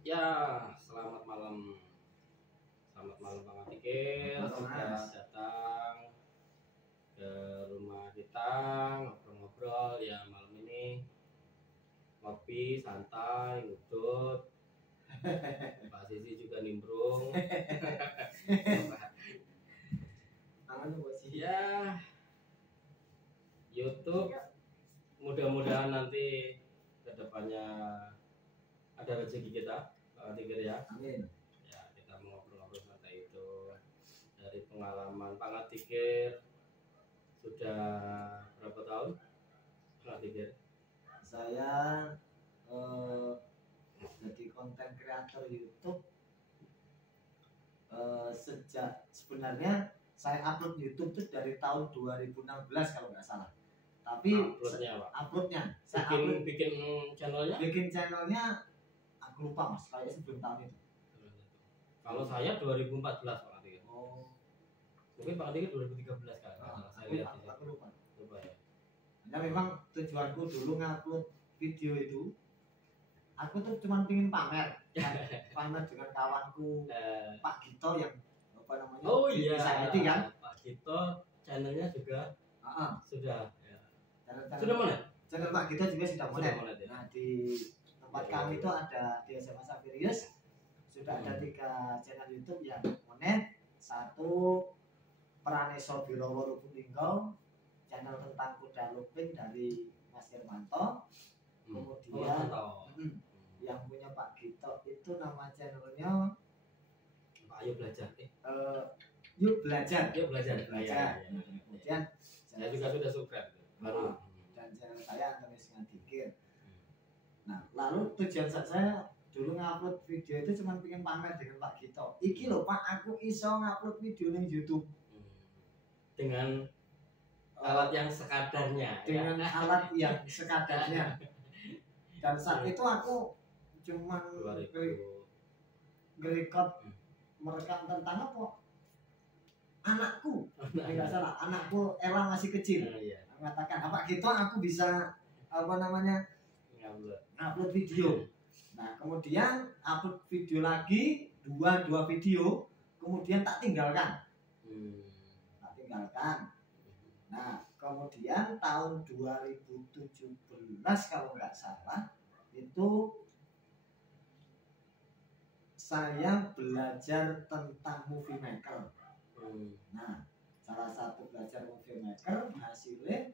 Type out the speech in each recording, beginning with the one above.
Ya, selamat malam. Selamat malam Bang Atikil. Sudah datang ke rumah kita ngobrol-ngobrol ya malam ini. Ngopi santai, ngudut. Mbak Sisi juga nimbrung. Ya, YouTube mudah-mudahan nanti kedepannya ada rezeki kita, Bang Atikil ya. Amin. Ya, kita mau ngobrol-ngobrol santai itu dari pengalaman Bang Atikil. Sudah berapa tahun Bang Atikil? Saya jadi konten kreator YouTube sejak sebenarnya saya upload YouTube tuh dari tahun 2016 kalau nggak salah. Tapi uploadnya saya bikin channelnya aku lupa mas, kayaknya sebelum tahun itu. Kalau saya 2014 Pak Atikil. Oh. Mungkin Pak Atikil 2013 kan? Saya lihat aku lupa. Lupa ya. Nah memang tujuanku dulu ngupload video itu, aku tuh cuma pingin pamer dengan kawanku Pak Gito yang apa namanya? Oh iya. Bisa edit kan? Pak Gito channelnya juga sudah. Ya. Sudah mana? Channel Pak Gito juga sudah monet. Ya. Nah di tempat kami itu ada di SMA Saverius sudah ada 3 channel YouTube yang monet. 1 Praneso Birowo Lubuninggo, channel tentang kuda lumping dari Mas Hermanto. Kemudian yang punya Pak Gito itu nama channelnya Ayo Belajar. Yuk Belajar. Yuk Belajar. Ya. Kemudian saya juga sudah subscribe baru. Dan channel saya Antoni Singadikir. Nah, lalu tujuan saya dulu ngupload video itu cuma pengen pamer dengan Pak Gito. Iki loh Pak, aku iso ngupload video di YouTube dengan alat yang sekadarnya. Dengan alat yang sekadarnya. Dan saat itu aku cuma ngerekod merekam tentang apa? Anakku. Enggak salah, anakku Ella masih kecil. Mengatakan, "Apa gitu aku bisa apa namanya? Upload video." Nah, kemudian upload video lagi, dua video, kemudian tak tinggalkan. Nah, kemudian tahun 2017 kalau nggak salah itu saya belajar tentang movie maker. Nah, salah satu belajar movie maker hasilnya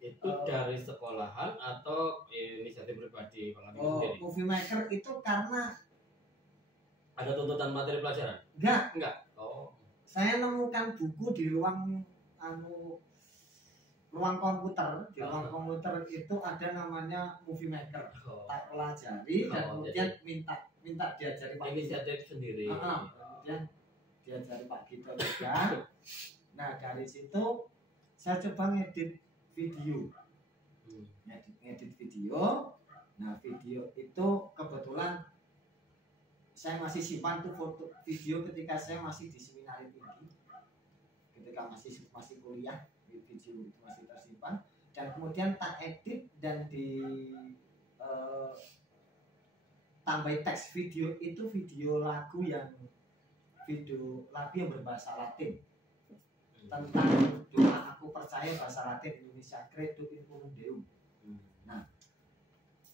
itu dari sekolahan atau inisiatif pribadi Bang Atikil sendiri? Movie maker itu karena ada tuntutan materi pelajaran? Enggak. Oh. Saya nemukan buku di ruang komputer. Di ruang komputer itu ada namanya movie maker. Tak pelajari dan kemudian minta diajari Pak inisiatif sendiri. Kemudian diajari Pak Gito juga. Nah, dari situ saya coba ngedit video. Ngedit video. Nah, video itu kebetulan saya masih simpan tuh foto video ketika saya masih di Seminari Tinggi. Ketika masih kuliah, video itu masih tersimpan dan kemudian tak edit dan di tambahin teks video itu video lagu yang berbahasa Latin tentang doa aku percaya bahasa Latin Indonesia Credo in Unum Deum. Nah,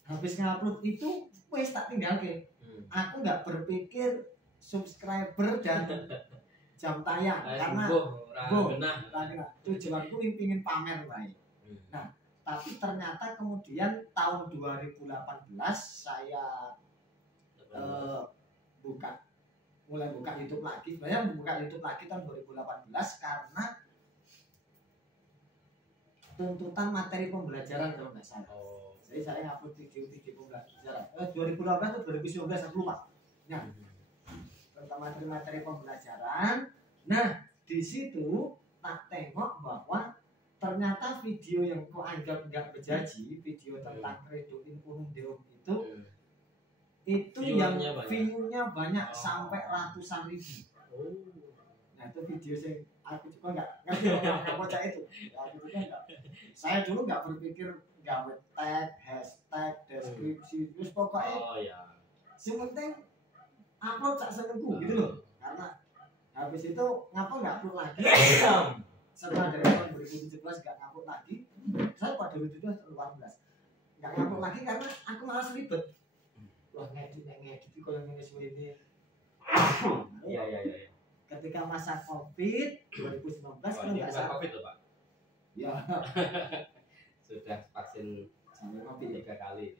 habis ngupload itu wes tak tinggal ke. Aku nggak berpikir subscriber dan jam tayang karena tujuanku ingin pamer baik. Nah, tapi ternyata kemudian tahun 2018 saya mulai buka YouTube lagi. Sebenarnya buka YouTube lagi tahun 2018 karena tuntutan materi pembelajaran kalau nggak salah. Jadi saya ngupload video pembelajaran 2018 atau 2019 aku lupa. Nah, tentang materi pembelajaran. Nah, di situ tak tengok bahwa ternyata video yang kau anggap nggak berjanji, video tentang Credo in Unum Deum itu yang view-nya banyak sampai ratusan ribu. Nah, itu video yang aku juga nggak baca itu. Aku juga nggak. Saya dulu nggak berpikir gawe tag, hashtag, deskripsi, terus pokoknya yang penting upload sak senengku gitu loh. Karena habis itu ngapa nggak upload lagi? Setelah dari tahun 2017 nggak ngupload lagi, saya pada 2018 nggak ngupload lagi karena aku malas ribet. Wah ngedit kalau ini semua ini. Iya. Ketika masa COVID 2019 kalau nggak salah. COVID tuh Pak. Ya. Sudah vaksin Sampai COVID 3 kali.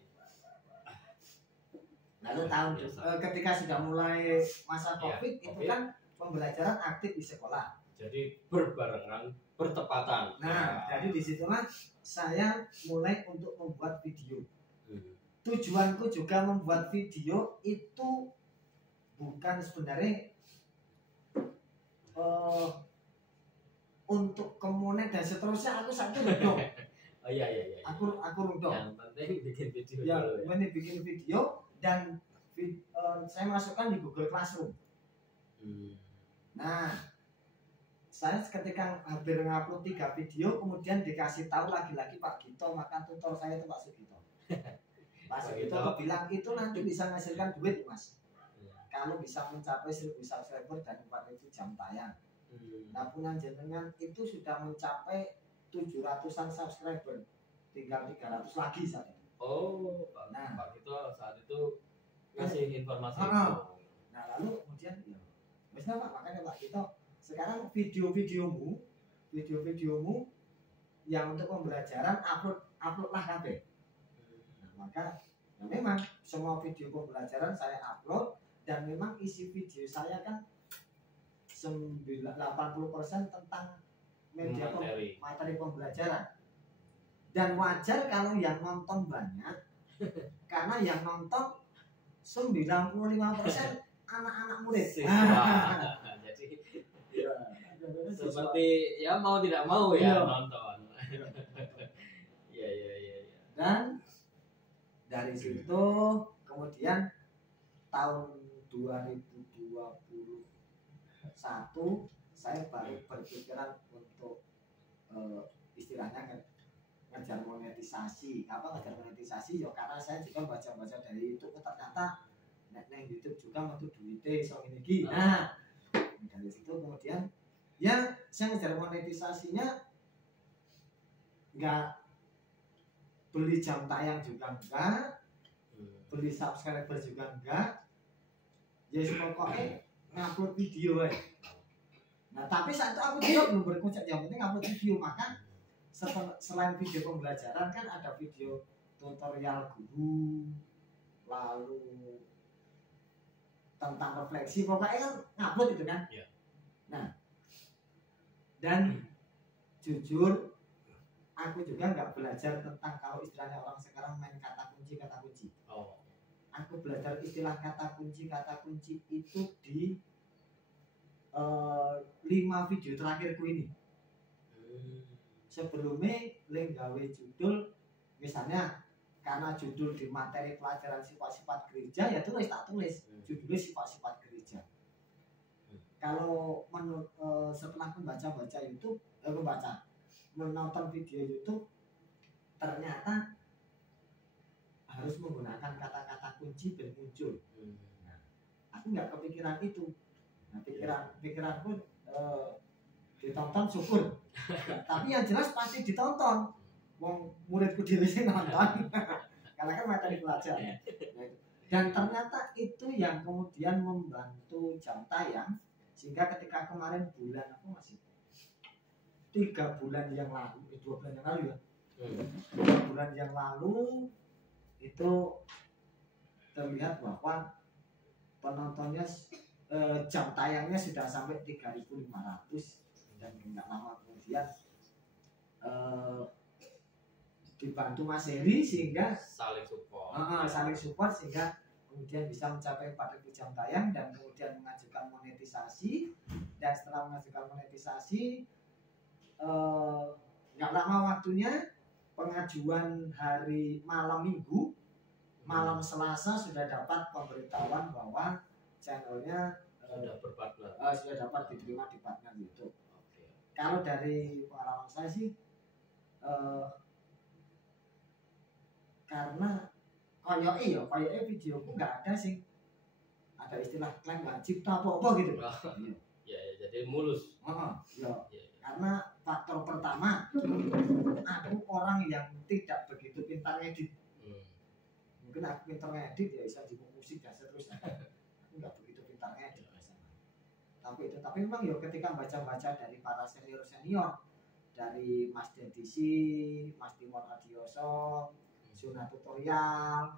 Lalu tahun ketika sudah mulai masa COVID, itu kan pembelajaran aktif di sekolah. Jadi berbarengan, bertepatan. Nah, jadi disitulah saya mulai untuk membuat video. Tujuanku juga membuat video itu bukan sebenarnya untuk komunik dan seterusnya. Aku satu dong. Oh iya. Aku rudong. Yang penting bikin video. Ya, ini bikin video dan saya masukkan di Google Classroom. Nah, saya ketika hampir ngupload 3 video, kemudian dikasih tahu lagi-lagi Pak Gito, maka tutor saya itu Pak Sugito. Pak Sugito bilang itu nanti bisa menghasilkan duit Mas. Kalau bisa mencapai 1000 subscriber dan 4000 jam tayang. Nah, punan jenengan itu sudah mencapai 700-an subscriber, tinggal 300 lagi saat itu. Oh, Pak Gito saat itu ngasih informasi itu. Nah, lalu kemudian ya, Pak, makanya Pak Gito sekarang videomu yang untuk pembelajaran uploadlah kabeh. Nah, maka ya memang semua video pembelajaran saya upload dan memang isi video saya kan 80% tentang media materi pembelajaran. Dan wajar kalau yang nonton banyak karena yang nonton 95% anak-anak murid. Jadi seperti ya mau tidak mau ya nonton. Iya. Dan dari situ kemudian tahun 2021 saya baru berpikiran untuk istilahnya ngejar monetisasi. Apa ngejar monetisasi? Ya karena saya juga baca-baca dari YouTube, ternyata neng YouTube juga untuk duitnya so ini. Nah, dari situ kemudian ya saya ngejar monetisasinya, nggak beli jam tayang juga enggak, beli subscriber juga enggak, jadi pokoknya ngupload video ya. Nah tapi saat itu aku juga belum berkonsep, yang penting ngupload video. Maka selain video pembelajaran kan ada video tutorial guru, lalu tentang refleksi, pokoknya kan ngupload itu kan. Nah, dan jujur aku juga nggak belajar tentang kalau istilahnya orang sekarang main kata kunci. Aku belajar istilah kata kunci itu di 5 video terakhirku ini. Sebelumnya gawe judul, misalnya karena judul di materi pelajaran sifat-sifat gereja, ya tulis judulnya sifat-sifat gereja. Kalau menurut setelah membaca YouTube, menonton video YouTube, ternyata harus menggunakan kata-kata kunci dan muncul. Nah, aku nggak kepikiran itu. Nah, pikiranku ditonton syukur. Tapi yang jelas pasti ditonton. Wong muridku dhewe sing nonton. Karena kan materi pelajaran. Dan ternyata itu yang kemudian membantu jam tayang, sehingga ketika kemarin bulan aku masih 3 bulan yang lalu, 2 bulan yang lalu ya. 2 bulan yang lalu itu terlihat bahwa penontonnya jam tayangnya sudah sampai 3.500 dan tidak lama kemudian dibantu Mas Heri sehingga saling support sehingga kemudian bisa mencapai 4.000 jam tayang dan kemudian mengajukan monetisasi. Dan setelah mengajukan monetisasi nggak lama waktunya, pengajuan hari malam Minggu, malam Selasa sudah dapat pemberitahuan bahwa channelnya sudah dapat diterima di partner YouTube. Kalau dari pengalaman saya sih karena kayak videoku nggak ada sih, ada istilah klaim wajib apa gitu. Ya, jadi mulus. Ya. Karena faktor pertama, aku orang yang tidak begitu pintar ngedit. Mungkin aku pintar ngedit ya bisa di musik dan seterusnya. Aku nggak begitu pintar ngedit. Tapi memang ya ketika baca-baca dari para senior dari Mas Dedisi, Mas Timon Adioso, Zona Tutorial.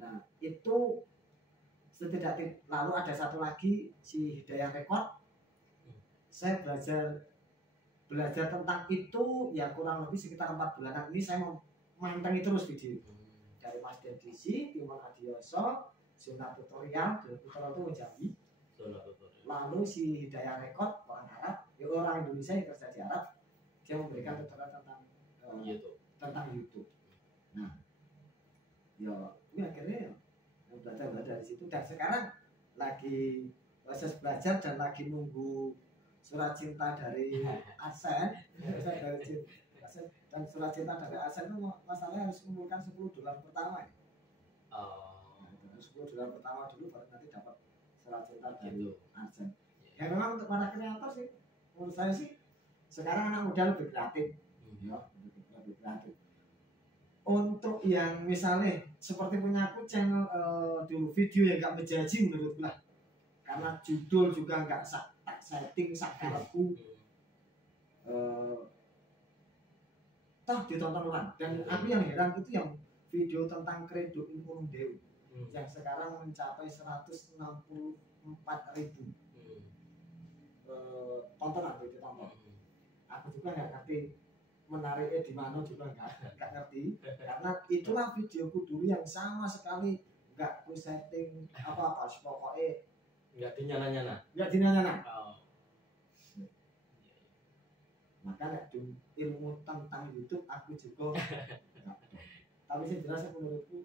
Nah itu setidaknya, lalu ada satu lagi si Hidayah Rekod. Saya belajar tentang itu ya kurang lebih sekitar 4 bulanan ini. Saya memantengi terus video dari Mas Dedisi, Timon Adioso, Zona Tutorial itu Jambi. Lalu si Hidayah Rekod orang Arab, ya orang Indonesia yang kerja di Arab, dia memberikan tutorial tentang YouTube. Nah, ya ini akhirnya belajar dari situ, dan sekarang lagi proses belajar dan lagi nunggu surat cinta dari Adsen. Dan surat cinta dari Adsen itu masalahnya harus mengumpulkan $10 pertama ya. $10 pertama dulu baru nanti dapat surat cinta dari Adsen. Ya memang untuk para kreator sih, menurut saya sih sekarang anak muda lebih kreatif, ya, lebih kreatif. Untuk yang misalnya seperti punya aku channel dulu video yang gak menjanji menurutku lah, karena judul juga gak tak setting sakarepku, toh ditonton orang. Dan aku yang heran itu yang video tentang Credo Impunum Deo yang sekarang mencapai 164.000 tontonan itu tonton. Aku juga nggak ngerti menariknya di mana, juga nggak ngerti, karena itulah videoku dulu yang sama sekali nggak ku setting apa pokoknya nggak dinyala-nyala. Maka ilmu tentang YouTube aku juga nggak. Tapi sih jelas menurutku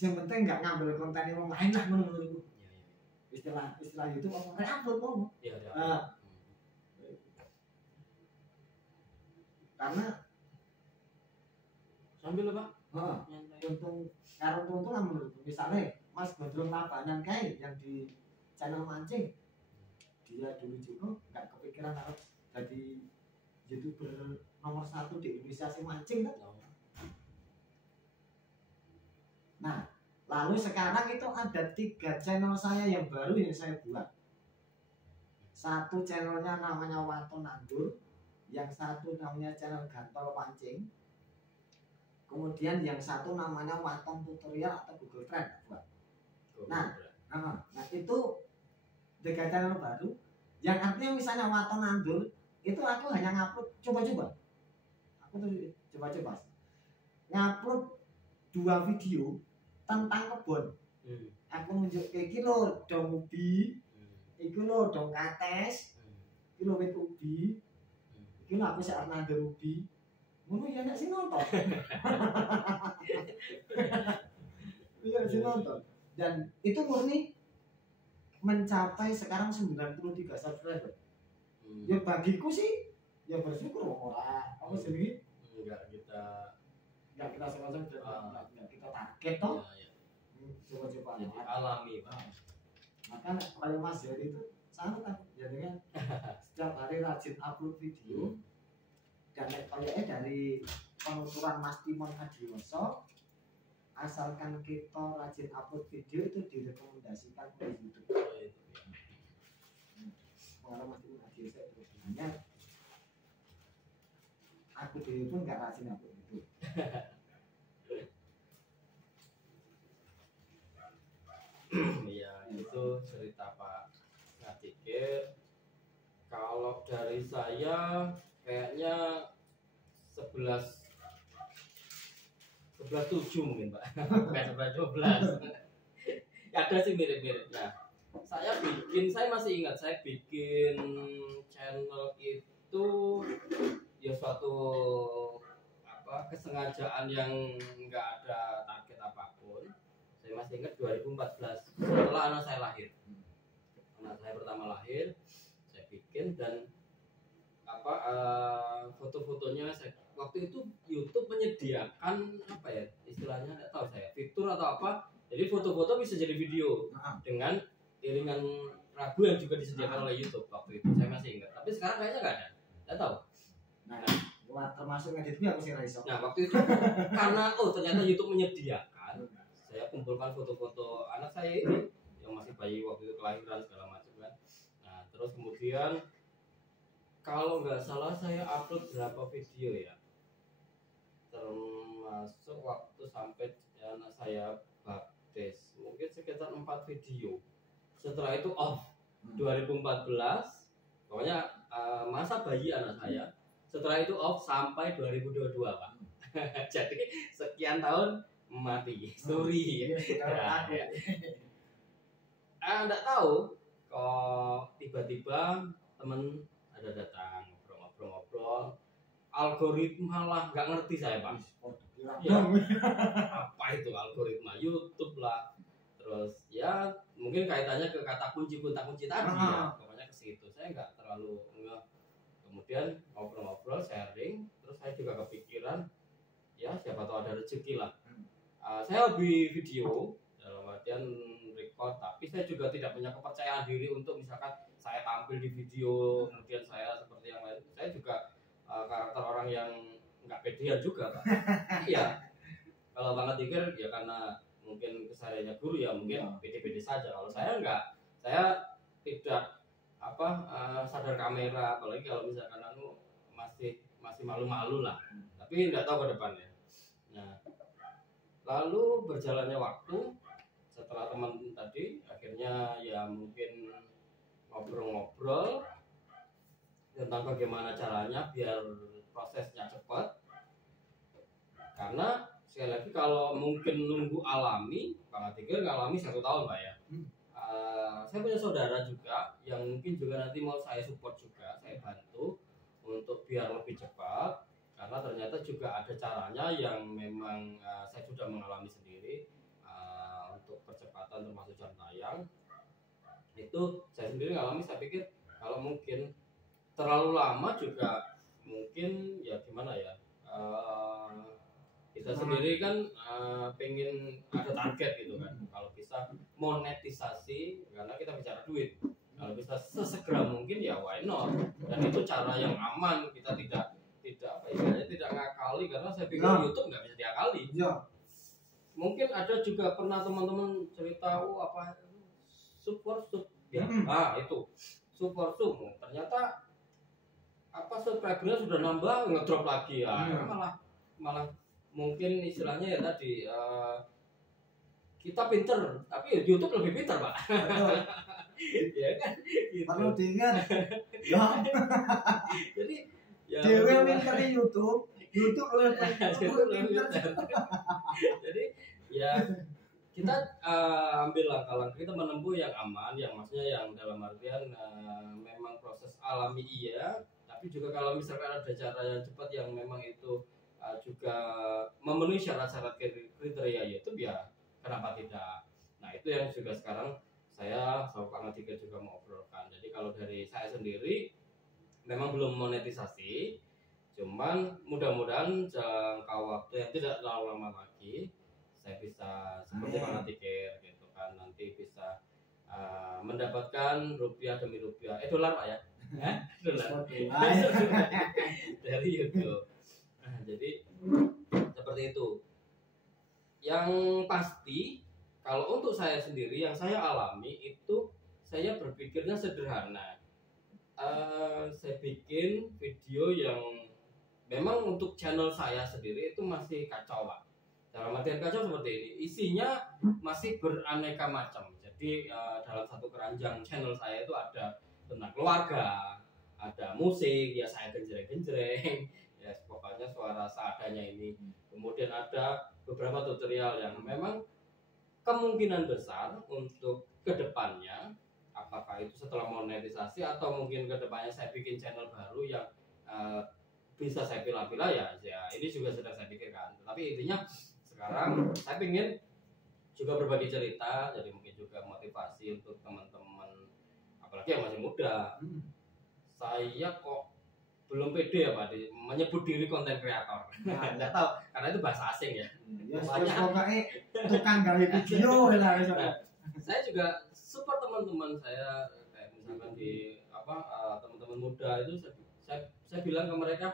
yang penting nggak ngambil konten yang lain lah menurutku. Istilah YouTube apa reupload ngomong. Karena sambil apa? Untung lah menurutku. Misalnya Mas Gondrong Tabanan kayak yang di channel mancing, dia dulu juga nggak kepikiran harus jadi YouTuber nomor 1 di Indonesia sih mancing kan. Nah, lalu sekarang itu ada 3 channel saya yang baru yang saya buat. Satu channelnya namanya Waton Nandur, yang satu namanya channel Gantol Pancing, kemudian yang satu namanya Waton Tutorial atau Google Trend buat. Nah itu 3 channel baru, yang artinya misalnya Waton Nandur itu aku hanya ngupload coba-coba. Aku tuh coba-coba ngupload 2 video tentang kebun. Aku nunjuk kayak kilo dong ubi, kilo dong kates, kilo wit ubi, kilo aku searah nandur ubi. Ngono ya nggak sih nonton. Iya sih nonton. Dan itu murni mencapai sekarang 93 subscriber. Ya bagiku sih ya bersyukur orang. Apa sih? Enggak kita semacam enggak kita target toh. Coba-coba jadi alami Pak. Maka kalau Mas Heri itu sangat kan jadinya setiap hari rajin upload video. Dan kayaknya dari penuturan Mas Timon Adioso, asalkan kita rajin upload video itu direkomendasikan oleh YouTube. Pengalaman Mas Timon Adioso itu sebenarnya aku dulu pun nggak rajin upload video. Ya itu cerita Pak Ngatikir. Kalau dari saya kayaknya 11-7 mungkin Pak. Bukan 11-12. Ada sih mirip-mirip. Nah, saya masih ingat saya bikin channel itu ya suatu kesengajaan yang enggak ada target apapun. Saya masih ingat 2014 setelah anak saya lahir. Anak saya pertama lahir, saya bikin dan foto-fotonya saya waktu itu YouTube menyediakan apa ya istilahnya, nggak tahu saya, fitur atau apa, jadi foto-foto bisa jadi video dengan iringan lagu yang juga disediakan oleh YouTube waktu itu, saya masih ingat. Tapi sekarang kayaknya nggak ada, nggak tahu. Nah, termasuk ngeditnya aku sih Raiso. Nah waktu itu karena ternyata YouTube menyediakan, saya kumpulkan foto-foto anak saya ini yang masih bayi waktu itu, kelahiran segala macam kan. Nah terus kemudian kalau nggak salah saya upload berapa video ya, termasuk waktu sampai anak saya baptis mungkin sekitar 4 video. Setelah itu off 2014, pokoknya masa bayi anak saya. Setelah itu off sampai 2022 Pak. Jadi sekian tahun mati story. Enggak tahu kok tiba-tiba temen ada datang ngobrol-ngobrol, algoritma lah nggak ngerti saya Pak. Ya, apa itu algoritma YouTube lah, terus ya mungkin kaitannya ke kata kunci tadi ya, pokoknya ke situ saya nggak terlalu nggak. Kemudian ngobrol-ngobrol sharing, terus saya juga kepikiran ya siapa tahu ada rezeki lah. Saya hobi video dalam artian record, tapi saya juga tidak punya kepercayaan diri untuk misalkan saya tampil di video kemudian saya seperti yang lain. Saya juga karakter orang yang nggak pedean juga Pak. Iya, kalau banget pikir ya karena mungkin kesehariannya guru ya mungkin pede-pede saja. Kalau saya enggak, saya tidak sadar kamera, apalagi kalau misalkan aku masih malu-malu lah. Tapi nggak tahu ke depannya. Nah, lalu berjalannya waktu setelah teman tadi akhirnya ya mungkin ngobrol-ngobrol tentang bagaimana caranya biar prosesnya cepat. Karena sekali lagi kalau mungkin nunggu alami, Bang Atikir ngalami 1 tahun Pak ya. Saya punya saudara juga yang mungkin juga nanti mau saya support juga, saya bantu untuk biar lebih cepat. Karena ternyata juga ada caranya yang memang saya sudah mengalami sendiri untuk percepatan termasuk jam tayang. Itu saya sendiri ngalami, saya pikir kalau mungkin terlalu lama juga mungkin ya gimana ya, kita sendiri kan pengen ada target gitu kan, kalau bisa monetisasi karena kita bicara duit, kalau bisa sesegera mungkin ya why not, dan itu cara yang aman, kita tidak ngakali, karena saya pikir YouTube nggak bisa diakali. Mungkin ada juga pernah teman-teman cerita support ya, itu support ternyata subscribernya sudah nambah ngedrop lagi ya, malah mungkin istilahnya ya tadi kita pinter tapi YouTube lebih pinter Pak. Ya kan gitu. Perlu diingat ya. Jadi ya dewe pinter YouTube lebih pinter. Jadi ya kita ambil langkah-langkah, kita menempuh yang aman, yang maksudnya yang dalam artian memang proses alami iya, tapi juga kalau misalkan ada cara yang cepat yang memang itu juga memenuhi syarat-syarat kriteria YouTube ya kenapa tidak. Nah itu yang juga sekarang saya sama Pak Atikir juga mau obrolkan. Jadi kalau dari saya sendiri memang belum monetisasi, cuman mudah-mudahan jangka waktu yang tidak terlalu lama lagi saya bisa seperti Pak Atikir gitu kan, nanti bisa mendapatkan rupiah demi rupiah, dolar Pak ya, dolar dari YouTube. Nah, jadi seperti itu. Yang pasti kalau untuk saya sendiri yang saya alami itu saya berpikirnya sederhana. Saya bikin video yang memang untuk channel saya sendiri itu masih kacau Pak. Dalam artian kacau seperti ini, isinya masih beraneka macam. Jadi dalam satu keranjang channel saya itu ada tentang keluarga, ada musik, ya saya genjreng-genjreng, ya pokoknya suara seadanya ini. Kemudian ada beberapa tutorial yang memang kemungkinan besar untuk kedepannya, apakah itu setelah monetisasi atau mungkin kedepannya saya bikin channel baru yang bisa saya pilih-pilih ya ini juga sedang saya pikirkan. Tapi intinya sekarang saya ingin juga berbagi cerita, jadi mungkin juga motivasi untuk teman-teman apalagi yang masih muda. Saya kok belum pede ya Pak menyebut diri konten kreator. Nggak tahu karena itu bahasa asing ya. Ya pokoknya tukang gawe video lah. Saya juga support teman-teman saya kayak misalkan di teman-teman muda itu saya bilang ke mereka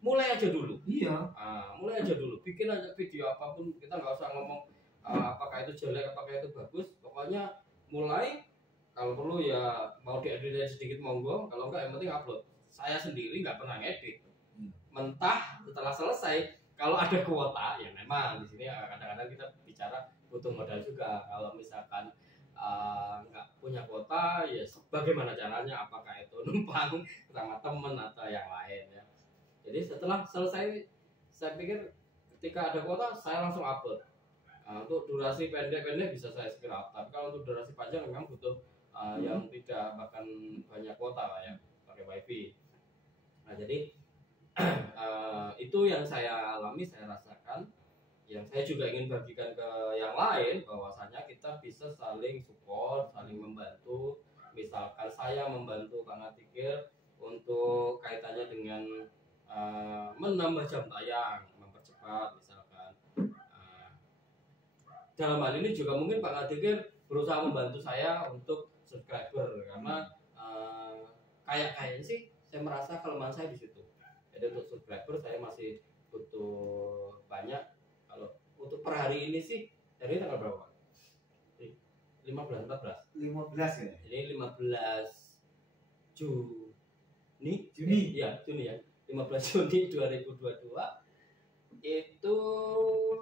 mulai aja dulu. Iya. Mulai aja dulu. Bikin aja video apapun, kita nggak usah ngomong apakah itu jelek, apakah itu bagus. Pokoknya mulai, kalau perlu ya mau diedit sedikit monggo, kalau enggak yang penting upload. Saya sendiri nggak pernah ngedit. Mentah setelah selesai, kalau ada kuota ya memang di sini kadang-kadang kita bicara butuh modal juga. Kalau misalkan nggak punya kuota ya bagaimana caranya, apakah itu numpang sama temen atau yang lain ya. Jadi setelah selesai saya pikir ketika ada kuota saya langsung upload. Untuk durasi pendek-pendek bisa saya segera upload. Tapi kalau untuk durasi panjang memang butuh yang tidak bahkan banyak kuota lah ya, pakai wifi. Nah jadi itu yang saya alami, saya rasakan, yang saya juga ingin bagikan ke yang lain, bahwasanya kita bisa saling support, saling membantu. Misalkan saya membantu Kang Atikir untuk kaitannya dengan menambah jam tayang, mempercepat misalkan. Dalam hal ini juga mungkin Pak Atikir berusaha membantu saya untuk subscriber, karena kayaknya sih saya merasa kelemahan saya di situ. Jadi untuk subscriber saya masih butuh banyak. Kalau untuk per hari ini sih, hari ini tanggal berapa? 15, 14? 15 ya? Ini 15 Juni? Ya, Juni ya. 15 Juni 2022 itu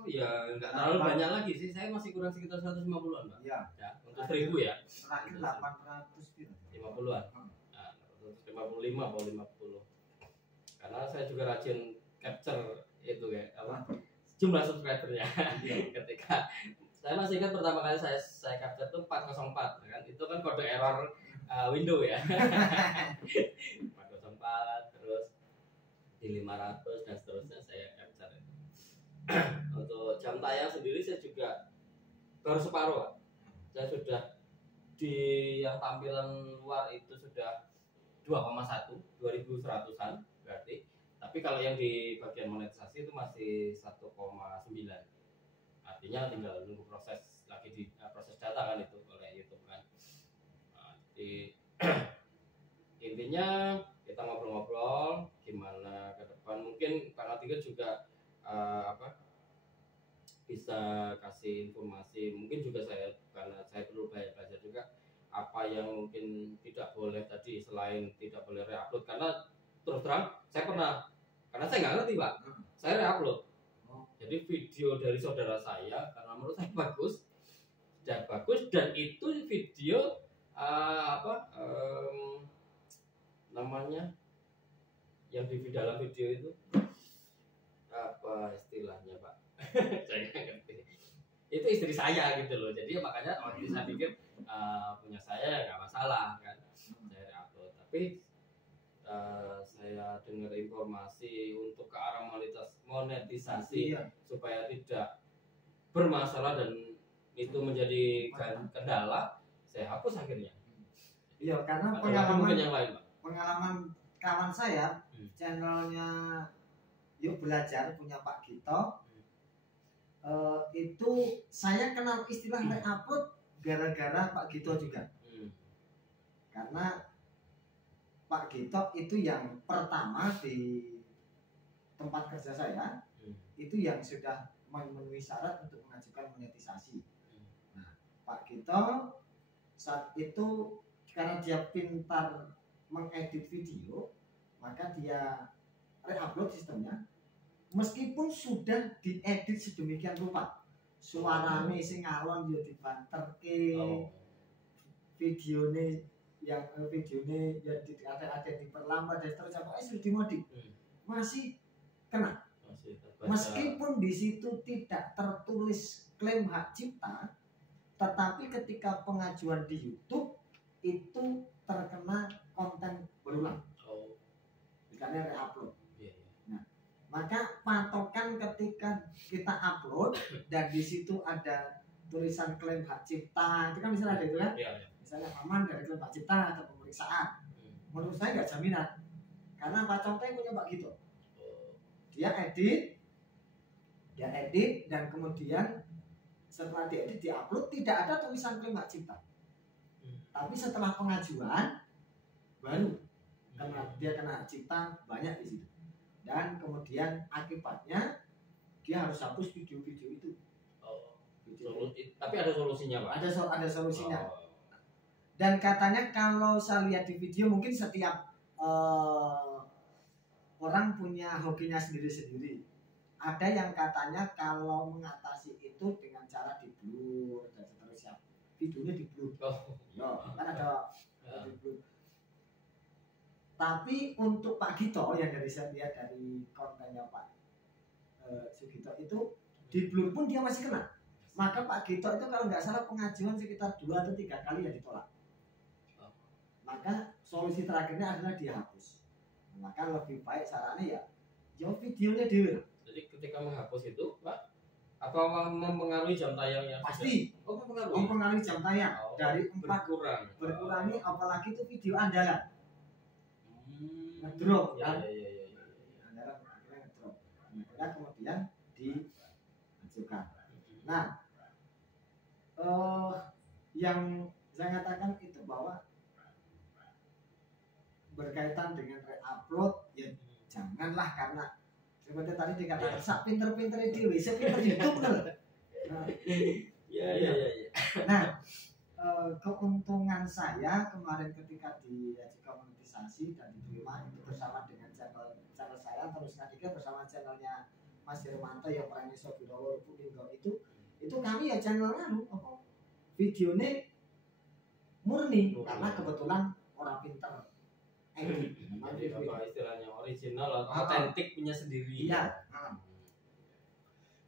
ya nggak terlalu banyak lagi sih. Saya masih kurang sekitar 150-an Pak. Ya, untuk 1000 ya. Terakhir 850-an. Nah, 155 atau 50. Karena saya juga rajin capture itu ya, jumlah subscribernya. Ketika saya masih ingat pertama kali saya capture itu 404 kan, itu kan kode error window ya. 404 terus di 500 dan seterusnya saya capture. Untuk jam tayang sendiri saya juga baru separuh. Saya sudah di yang tampilan luar itu sudah 2,1 2100-an berarti. Tapi kalau yang di bagian monetisasi itu masih 1,9. Artinya tinggal nunggu proses lagi di proses data kan itu oleh YouTube kan. Jadi intinya kita ngobrol-ngobrol gimana ke depan. Mungkin Kang Atikir juga bisa kasih informasi. Mungkin juga karena saya perlu belajar juga apa yang mungkin tidak boleh tadi, selain tidak boleh reupload. Karena terus terang karena saya nggak ngerti Pak, saya reupload. Jadi video dari saudara saya karena menurut saya bagus dan itu video namanya yang di dalam video itu apa istilahnya Pak? Saya nggak ngerti. Itu istri saya gitu loh. Jadi makanya waktu itu saya pikir punya saya nggak masalah kan, saya reupload. Tapi saya dengar informasi untuk ke arah monetisasi supaya tidak bermasalah dan itu menjadi kendala, saya hapus akhirnya. Iya, karena mungkin yang lain Pak. Pengalaman kawan saya, channelnya Yuk Belajar punya Pak Gito, itu saya kenal istilah reupload gara-gara Pak Gito juga. Karena Pak Gito itu yang pertama di tempat kerja saya, itu yang sudah memenuhi syarat untuk mengajukan monetisasi. Nah, Pak Gito saat itu karena dia pintar mengedit video, maka dia reupload sistemnya. Meskipun sudah diedit sedemikian rupa, suarane sing alon yo dibanterke, videonya yang ada diperlambat dan seterusnya, pokoknya sudah dimodif, masih kena. Meskipun di situ tidak tertulis klaim hak cipta, tetapi ketika pengajuan di YouTube itu terkena konten berulang, karena reupload. Nah, maka patokan ketika kita upload dan di situ ada tulisan klaim hak cipta, itu kan misalnya ada itu kan, misalnya aman dari klaim hak cipta atau pemeriksaan, menurut saya nggak jaminan. Karena Pak Contoh punya Pak Gito. Dia edit dan kemudian setelah diedit diupload tidak ada tulisan klaim hak cipta. Tapi setelah pengajuan baru dia kena hak cipta banyak di situ. Dan kemudian akibatnya dia harus hapus video-video itu. Tapi ada solusinya, Pak. Ada solusinya. Dan katanya kalau saya lihat di video mungkin setiap orang punya hobinya sendiri-sendiri. Ada yang katanya kalau mengatasi itu dengan cara di blur dan seterusnya. Videonya di blur. Kan ada di blur. Tapi untuk Pak Gito yang dari saya lihat dari kontennya Pak Sugito itu di blur pun dia masih kena. Maka Pak Gito itu kalau nggak salah pengajuan sekitar 2 atau 3 kali ya ditolak. Maka solusi terakhirnya adalah dihapus. Maka lebih baik caranya ya videonya dulu. Jadi ketika menghapus itu, Pak, apa mempengaruhi jam tayangnya? Pasti. Mempengaruhi jam tayang. Dari 4 berkurangi, apalagi itu video andalan. Ngedrop kan? Andalan akhirnya ngedrop. Akhirnya kemudian diajukan. Nah, yang saya katakan itu bahwa berkaitan dengan re-upload ya janganlah, karena seperti tadi dikatakan sak pinter-pinter dewe, sepinter YouTube kan. Nah, keuntungan saya kemarin ketika diajukan monetisasi dan diterima itu bersama dengan channel saya, terus ketiga bersama channelnya Mas Hermanto yang Prime Sobirowo Pulinggo itu kami ya channelnya videonya murni karena kebetulan orang pinter. Jadi apa istilahnya original atau otentik punya sendiri. Iya.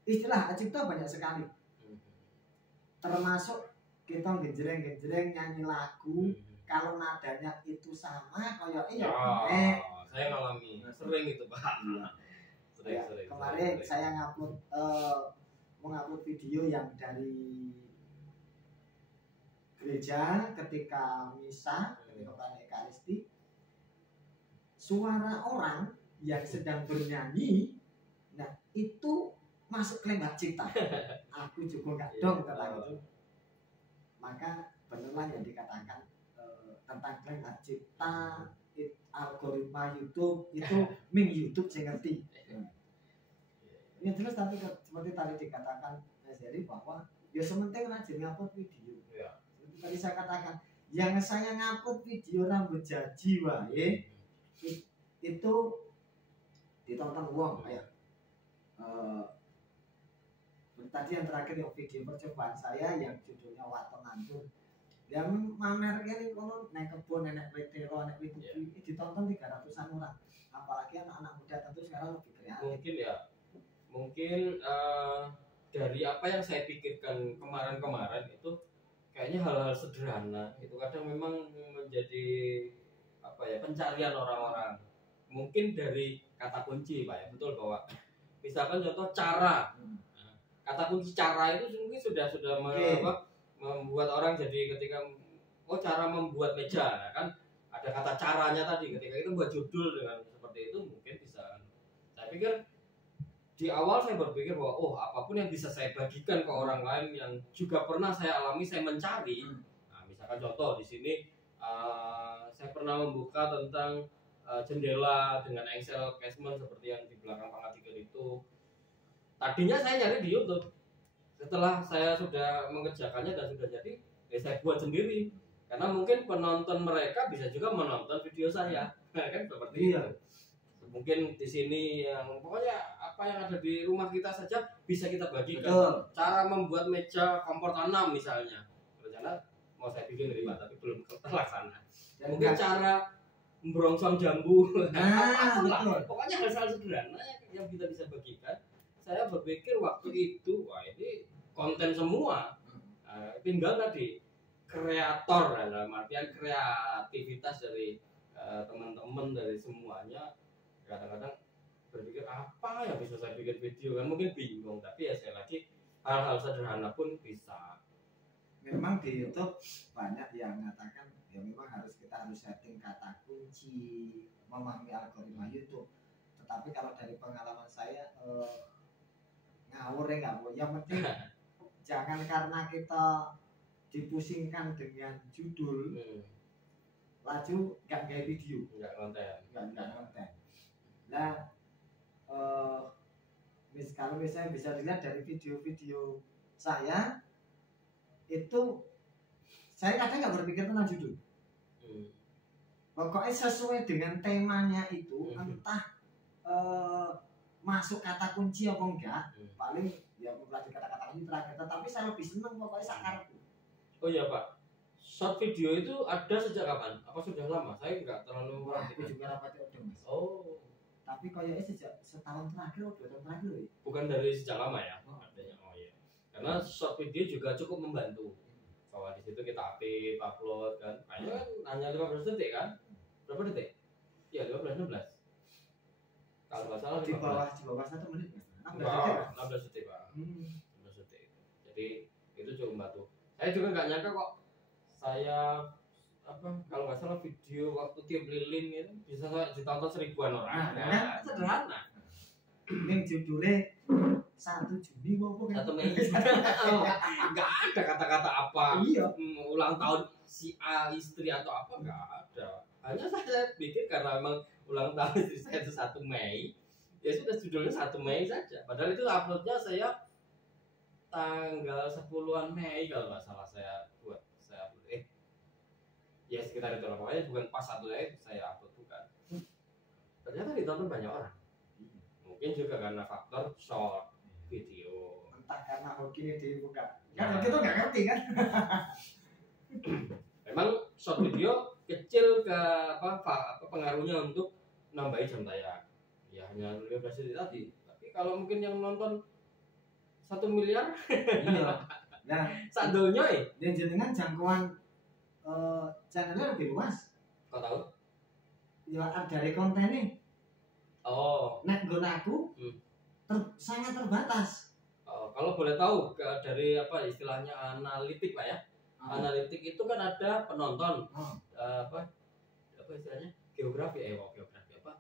Istilah cipta banyak sekali. Termasuk kita genjreng-genjreng nyanyi lagu kalau nadanya itu sama kayak saya ngalami sering itu, Pak. Sering. Kemarin saya mengupload video yang dari gereja ketika misa, ketika perayaan Ekaristi. Suara orang yang sedang bernyanyi, nah itu masuk klaim hak cipta. Aku juga nggak dong kata gitu. Maka benerlah yang dikatakan tentang klaim hak cipta, algoritma YouTube itu ming YouTube saya ngerti. Yang jelas tapi seperti tadi dikatakan Mas Heri bahwa ya sementing rajin ngupload video. Seperti tadi saya katakan, yang saya ngupload video rambut jaji wae itu ditonton uang kayak tadi yang terakhir yang video percobaan saya yang judulnya Waton Antur yang mamer ini kalau naik kebun nenek petero nenek itu ditonton 300-an orang, apalagi anak-anak muda tentu sekarang lebih kreatif. Mungkin dari apa yang saya pikirkan kemarin itu kayaknya hal-hal sederhana itu kadang memang menjadi pencarian orang-orang. Mungkin dari kata kunci, Pak, ya betul bahwa misalkan contoh cara, kata kunci cara itu mungkin sudah membuat orang jadi ketika cara membuat meja, kan ada kata caranya tadi, ketika itu buat judul dengan seperti itu mungkin bisa. Saya pikir di awal saya berpikir bahwa apapun yang bisa saya bagikan ke orang lain yang juga pernah saya alami, saya mencari. Nah, misalkan contoh di sini saya pernah membuka tentang jendela dengan engsel casement seperti yang di belakang Pangkat 3 itu. Tadinya saya nyari di YouTube. Setelah saya sudah mengerjakannya dan sudah jadi, saya buat sendiri. Karena mungkin penonton mereka bisa juga menonton video saya. Kan seperti itu. Mungkin di sini yang pokoknya apa yang ada di rumah kita saja bisa kita bagikan. Betul. Cara membuat meja kompor tanam misalnya. Rencana mau saya bikin dari tapi belum terlaksana. Mungkin cara memberongsong jambu. Pokoknya hal-hal sederhana yang kita bisa bagikan. Saya berpikir waktu itu, ini konten semua. Tinggal tadi kreator, dalam artian kreativitas dari teman-teman dari semuanya. Kadang-kadang berpikir apa yang bisa saya bikin video, kan mungkin bingung, tapi ya sekali lagi hal-hal sederhana pun bisa. Memang di YouTube banyak yang mengatakan ya memang kita harus setting kata kunci, memahami algoritma YouTube. Tetapi kalau dari pengalaman saya ngawur ya nggak boleh. Yang penting jangan karena kita dipusingkan dengan judul laju nggak kayak video, nggak konten. Nah kalau misalnya bisa dilihat dari video-video saya itu, saya kadang nggak berpikir tentang judul. Pokoknya sesuai dengan temanya itu, entah masuk kata kunci apa enggak, paling ya mempelajari kata-kata kunci terakhir. Tetapi saya lebih senang pokoknya sakarku. Oh iya Pak, short video itu ada sejak kapan? Apa sudah lama? Saya nggak terlalu perhatikan. Aku juga rapati udah Mas. Oh. Tapi kayaknya sejak setahun terakhir atau 2 tahun terakhir ya. Bukan dari sejak lama ya? Adanya. Oh iya. Karena short video juga cukup membantu. Bahwa di situ kita upload kan. Kayaknya kan hanya 15 detik kan? Berapa detik? Ya 15-16. Kalau nggak salah di bawah 1 menit Mas. 16 detik Pak. 16 detik. Jadi itu cukup membantu. Saya juga nggak nyangka kok saya kalau nggak salah video waktu tiap lilin itu bisa ditonton 1000-an orang. Nah, sederhana. Ini judulnya 1 Juni mau 1 Mei. Nggak ada kata-kata apa. Iya. Ulang tahun si A istri atau apa nggak ada. Hanya saya pikir karena memang ulang tahun istri saya itu 1 Mei, ya sudah judulnya 1 Mei saja. Padahal itu uploadnya saya tanggal 10-an Mei kalau nggak salah saya buat. Ya sekitar itu lah, pokoknya bukan pas 1 Mei saya upload, bukan. Ternyata ditonton banyak orang. Mungkin juga karena faktor short video. Entah karena hoki dibuka. Kan hoki itu nggak ngerti kan. Memang short video kecil ke pengaruhnya untuk nambahin jam tayang. Ya hanya 15 detik tadi. Tapi kalau mungkin yang nonton 1 miliar, iya. Nah, sadolnya dan jenengan jangkauan channelnya lebih luas. Kau tahu? Ya dari kontennya. Oh. Nek gunaku sangat terbatas. Kalau boleh tahu dari apa istilahnya analitik Pak ya? Analitik itu kan ada penonton, apa istilahnya geografi apa?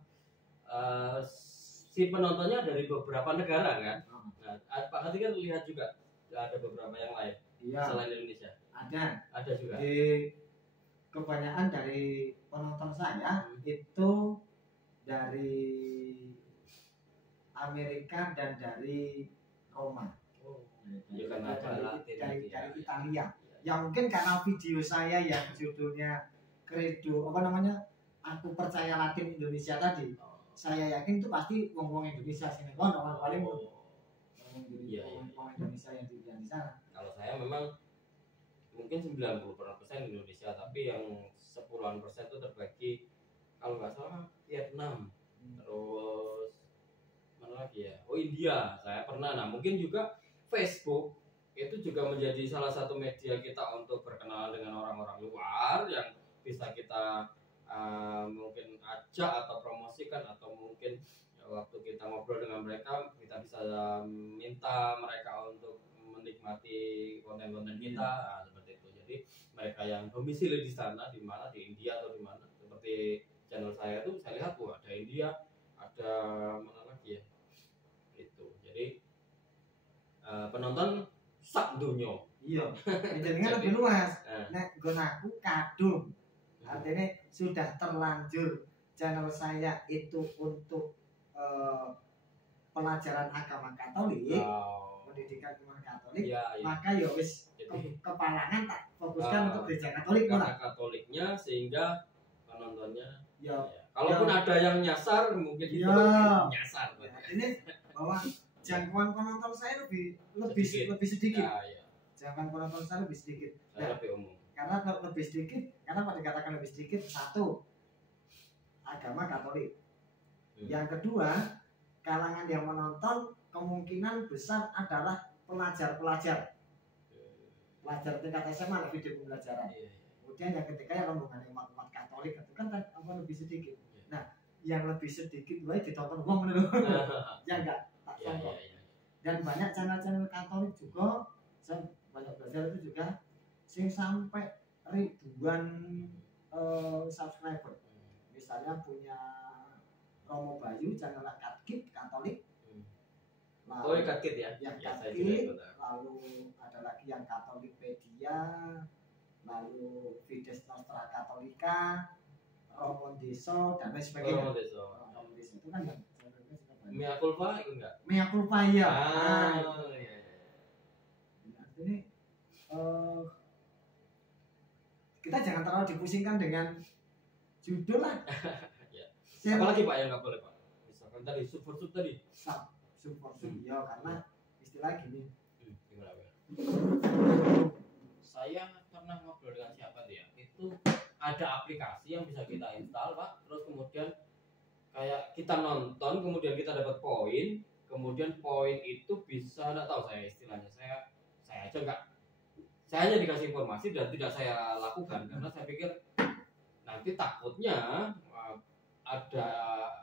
Si penontonnya dari beberapa negara kan? Nah, Pak Hati kan lihat juga ada beberapa yang lain selain Indonesia. Ada juga. Kebanyakan dari penonton saya itu dari Amerika dan dari Roma. Ya, karena dari Italia. Ya mungkin karena video saya yang judulnya Credo aku percaya Latin Indonesia tadi. Saya yakin itu pasti ngomong Indonesia sini. Orang paling ngomong Indonesia yang di sana. Kalau saya memang mungkin 90% Indonesia, tapi yang 10% itu terbagi kalau nggak salah Vietnam, terus mana lagi ya? Oh India, saya pernah. Nah mungkin juga Facebook itu juga menjadi salah satu media kita untuk berkenalan dengan orang-orang luar yang bisa kita mungkin ajak atau promosikan, atau mungkin waktu kita ngobrol dengan mereka kita bisa minta mereka untuk menikmati konten-konten kita. Nah, seperti itu. Jadi mereka yang domisili di sana, di mana, di India atau di mana, seperti channel saya tuh saya lihat ada India, ada mana lagi ya, itu. Jadi penonton sak dunyo. Iya. Jadinya lebih luas. Nek gunaku kadung. Artinya sudah terlanjur channel saya itu untuk pelajaran agama Katolik. Pendidikan iman Katolik, maka ya wis kepalangan tak fokuskan untuk gereja Katolik karena Katoliknya, sehingga penontonnya kalaupun ada yang nyasar mungkin itu nyasar. Ini bahwa jangkauan penonton saya lebih sedikit. Jangkauan penonton saya lebih sedikit. Lebih umum. Karena lebih sedikit, karena pada dikatakan lebih sedikit, satu, agama Katolik. Yang kedua, kalangan yang menonton kemungkinan besar adalah pelajar tingkat SMA, video pembelajaran. Kemudian yang ketiga yang rombongan umat Katolik itu kan lebih sedikit. Nah, yang lebih sedikit ditonton wong lho. Ya enggak, tak contoh. Dan banyak channel-channel Katolik juga, saya banyak belajar itu juga sing sampai ribuan subscriber. Misalnya punya Sakit, lalu ada lagi yang Katolikpedia, lalu Fides Nostra Katolika, Romo Deso dan lain sebagainya. Romo Deso itu kan yang Mea Culpa itu enggak? Mea Culpa ya. Iya. Ini kita jangan terlalu dipusingkan dengan judul lah. Ya. Apalagi Pak yang nggak boleh Pak? Misalkan tadi subversif tadi. Subversif ya karena istilah gini. Gimana? Saya pernah ngobrol dengan siapa dia? Itu ada aplikasi yang bisa kita install Pak. Terus kemudian kayak kita nonton, kemudian kita dapat poin, kemudian poin itu bisa, nggak tahu saya istilahnya, saya aja nggak, saya hanya dikasih informasi dan tidak saya lakukan karena saya pikir nanti takutnya ada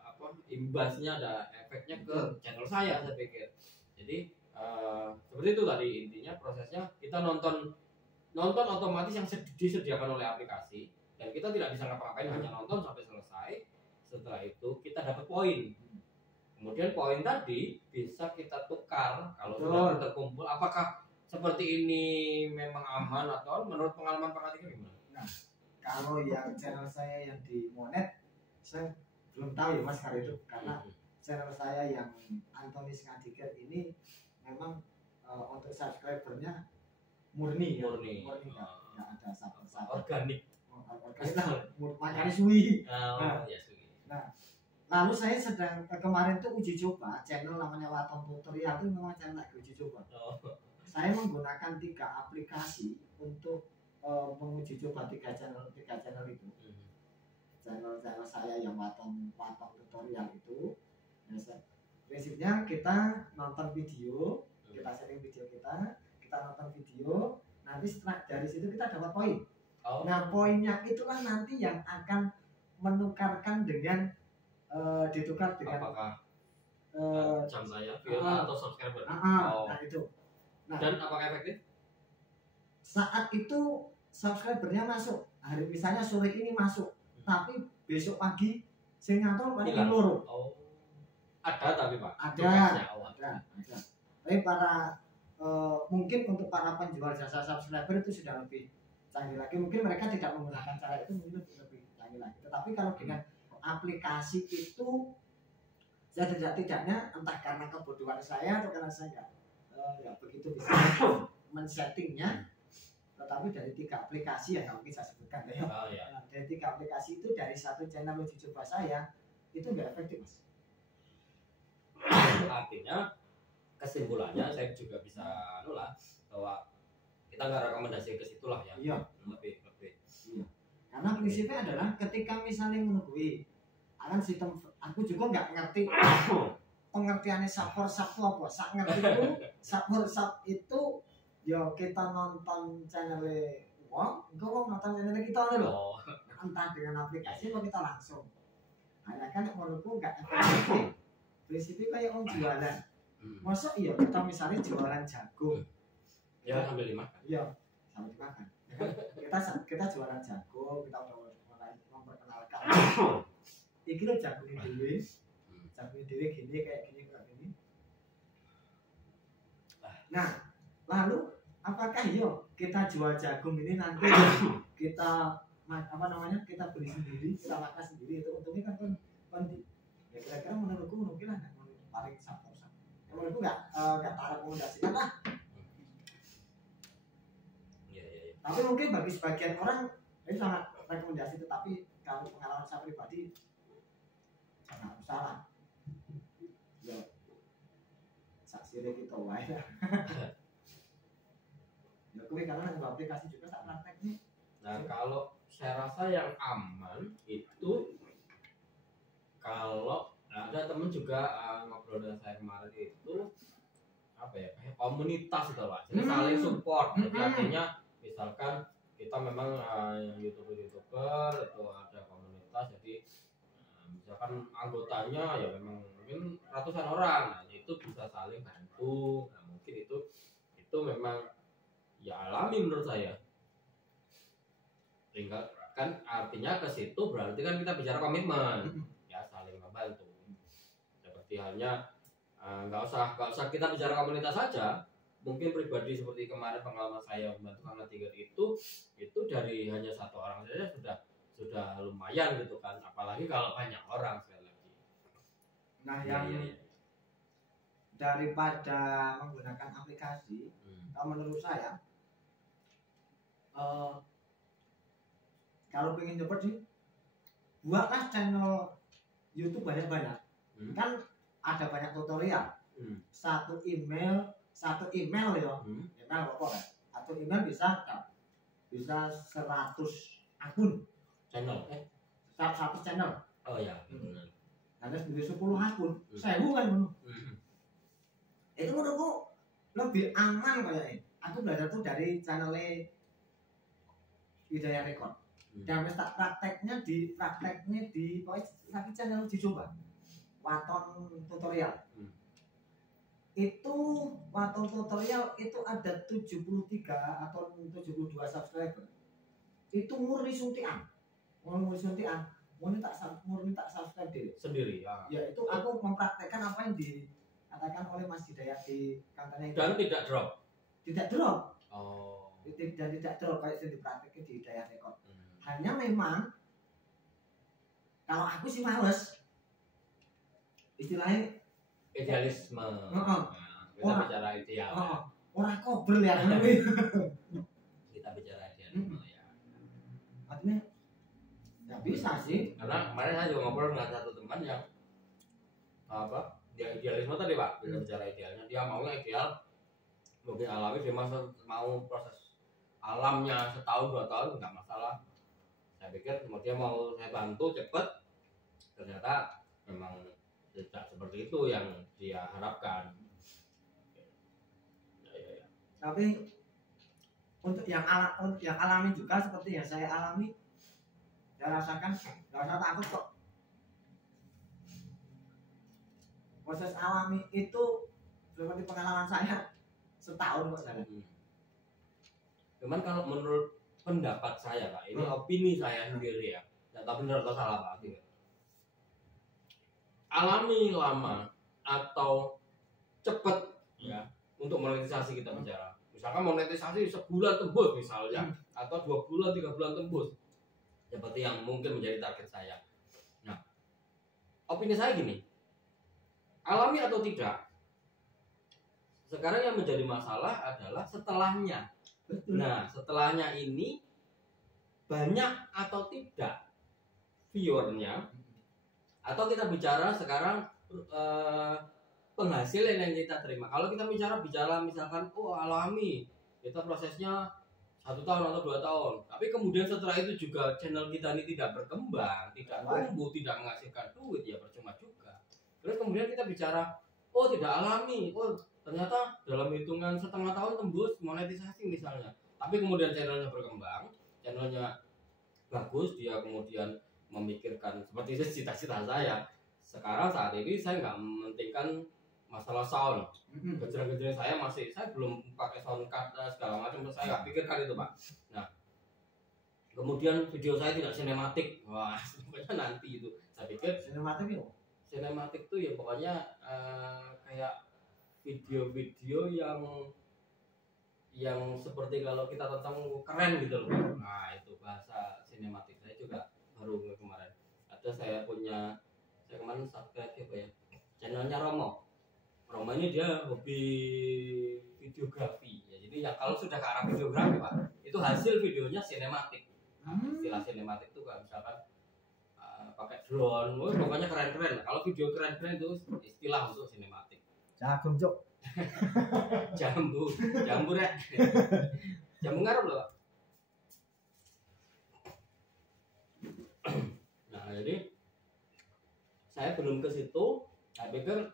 apa imbasnya, ada efeknya ke channel saya pikir. Jadi seperti itu tadi intinya prosesnya kita nonton otomatis yang disediakan oleh aplikasi dan kita tidak bisa ngapa-ngapain, hanya nonton sampai selesai. Setelah itu kita dapat poin. Kemudian poin tadi bisa kita tukar kalau sudah terkumpul. Apakah seperti ini memang aman atau menurut pengalaman Pak Katika gimana? Nah, kalau yang channel saya yang di Monet, saya belum tahu ya Mas hari itu karena channel saya yang Antonis Ngadiker ini memang untuk subscribernya murni nggak ada sabar organik makanya suwi. Nah, lalu saya sedang kemarin tuh uji coba channel namanya Waton Tutorial itu memang channel lagi uji coba. Saya menggunakan 3 aplikasi untuk menguji coba 3 channel itu. Channel saya yang Waton Tutorial itu. Nah, prinsipnya kita nonton video, kita sharing video kita nonton video, nanti setelah dari situ kita dapat poin. Nah, poinnya itulah nanti yang akan menukarkan dengan ditukar dengan apakah jam saya atau subscriber? Nah itu. Nah, dan apakah efektif? Saat itu subscribernya masuk. Hari misalnya sore ini masuk, tapi besok pagi saya ngatur paling loro. Ada tapi Pak. Ada. Tapi mungkin untuk para penjual jasa subscriber itu sudah lebih canggih lagi. Mungkin mereka tidak menggunakan cara itu, mungkin lebih canggih lagi. Tetapi kalau dengan aplikasi itu saya tidaknya entah karena kebodohan saya atau karena saya nggak begitu bisa men-settingnya, tetapi dari 3 aplikasi yang mungkin saya sebutkan ya. Dari 3 aplikasi itu dari 1 channel uji coba saya itu nggak efektif Mas. Artinya kesimpulannya saya juga bisa bahwa kita nggak rekomendasi ke situ lah ya. Iya. Lebih. Iya. Karena prinsipnya adalah ketika misalnya menunggui akan sistem, aku juga nggak ngerti pengertiannya subversif apa. Sak ngerti itu subversif itu ya kita nonton channel wong, engko nonton channel kita loh. Entah dengan aplikasi atau kita langsung. Hanya kan menurutku nggak efektif. Prinsipnya kayak orang jualan. Masa iya kita misalnya jualan jagung. Ya sambil dimakan. Iya, sambil dimakan. Kita jualan jagung, kita udah mulai memperkenalkan. Iki lo jagung dewe gini kayak gini. Nah, lalu apakah kita jual jagung ini nanti kita kita beli sendiri, kita makan sendiri, itu untungnya kan penting. Ya kira-kira menurutku mungkin lah paling sama. Menurutku nggak rekomendasikan lah. Tapi mungkin bagi sebagian orang ini sangat rekomendasi, tetapi kalau pengalaman saya pribadi jangan salah. Ya, saksi kita wae. Ya, karena nggak aplikasi juga saat prakteknya. Nah, kalau saya rasa yang aman itu kalau ada temen juga ngobrol dengan saya kemarin itu apa ya, kayak komunitas itu Pak. Jadi saling support. Jadi artinya misalkan kita memang youtuber itu ada komunitas, jadi misalkan anggotanya ya memang mungkin ratusan orang, nah itu bisa saling bantu. Nah mungkin itu memang ya alami menurut saya. Tinggal kan artinya ke situ berarti kan kita bicara komitmen, ya saling membantu. Seperti halnya nggak usah kita bicara komunitas saja. mungkin pribadi seperti kemarin pengalaman saya membantu anak tiga itu dari hanya satu orang saja sudah lumayan gitu kan, apalagi kalau banyak orang sekali lagi. Nah yang daripada menggunakan aplikasi, kalau menurut saya kalau pengen cepet sih buatlah channel YouTube banyak-banyak. Kan ada banyak tutorial. Satu email ya. Email apa kan? Satu email bisa 100 akun channel. Satu channel. Oh ya, benar. Ada 10 akun. 1000 kan. Itu menurutku lebih aman kayaknya. Aku belajar tuh dari channelnya Hidayah Record. Dan tak prakteknya di lagi channel dicoba. Waton tutorial. Itu Waton tutorial itu ada 73 atau 72 subscriber. Itu murni suntian. Murni tak subscribe diri. Sendiri ya. Ya itu aku mempraktekkan apa yang dikatakan oleh Mas Hidayat di kantornya. Dan tidak drop. Tidak drop. Oh. Dan tidak drop kayak yang dipraktekkan di Hidayat Record. Hanya memang kalau aku sih males istilahnya idealisme. Kita bicara ideal. Orang kober ya. Kita bicara idealisme ya. Artinya nggak bisa sih. Karena kemarin saya juga ngobrol dengan satu teman yang dia idealisme tadi Pak. Kita bicara idealnya, dia maunya ideal mungkin alami, dia mau proses alamnya setahun 2 tahun nggak masalah. Saya pikir dia mau saya bantu cepet, ternyata memang tidak seperti itu yang dia harapkan. Ya. Tapi untuk yang alami juga seperti yang saya alami, saya rasakan nggak usah takut kok. Proses alami itu seperti pengalaman saya setahun kok saya. Cuman kalau menurut pendapat saya Pak, ini opini saya sendiri ya, nggak tahu benar atau salah Pak. Alami lama atau cepet ya untuk monetisasi kita bicara. Misalkan monetisasi sebulan tembus misalnya, atau 2 bulan 3 bulan tembus, seperti yang mungkin menjadi target saya. Nah, opini saya gini, alami atau tidak, sekarang yang menjadi masalah adalah setelahnya. Nah, setelahnya ini banyak atau tidak viewernya, atau kita bicara sekarang penghasilan yang kita terima. Kalau kita bicara misalkan alami, kita prosesnya 1 tahun atau 2 tahun, tapi kemudian setelah itu juga channel kita ini tidak berkembang, tidak tumbuh, tidak menghasilkan duit, ya percuma juga. Terus kemudian kita bicara tidak alami, ternyata dalam hitungan setengah tahun tembus monetisasi misalnya, tapi kemudian channelnya berkembang, channelnya bagus, dia kemudian memikirkan seperti cita-cita saya. Sekarang saat ini saya nggak mementingkan masalah sound, gejreng-gejreng saya belum pakai sound card segala macam, saya nggak pikirkan itu Pak. Nah, kemudian video saya tidak sinematik, wah pokoknya nanti itu saya pikir sinematik itu ya pokoknya kayak video-video yang seperti kalau kita tentang keren gitu loh. Nah itu bahasa sinematik. Saya juga baru kemarin saya kemarin subscribe apa ya, channelnya Romo ini dia hobi videografi ya. Jadi yang kalau sudah ke arah videografi Pak, itu hasil videonya sinematik. Istilah sinematik itu kalau misalkan pakai drone, pokoknya keren-keren. Kalau video keren-keren itu istilah untuk sinematik. Jagung Cok. Jambu ya. Jambu ngarep loh Pak. Nah jadi saya belum ke situ. Saya pikir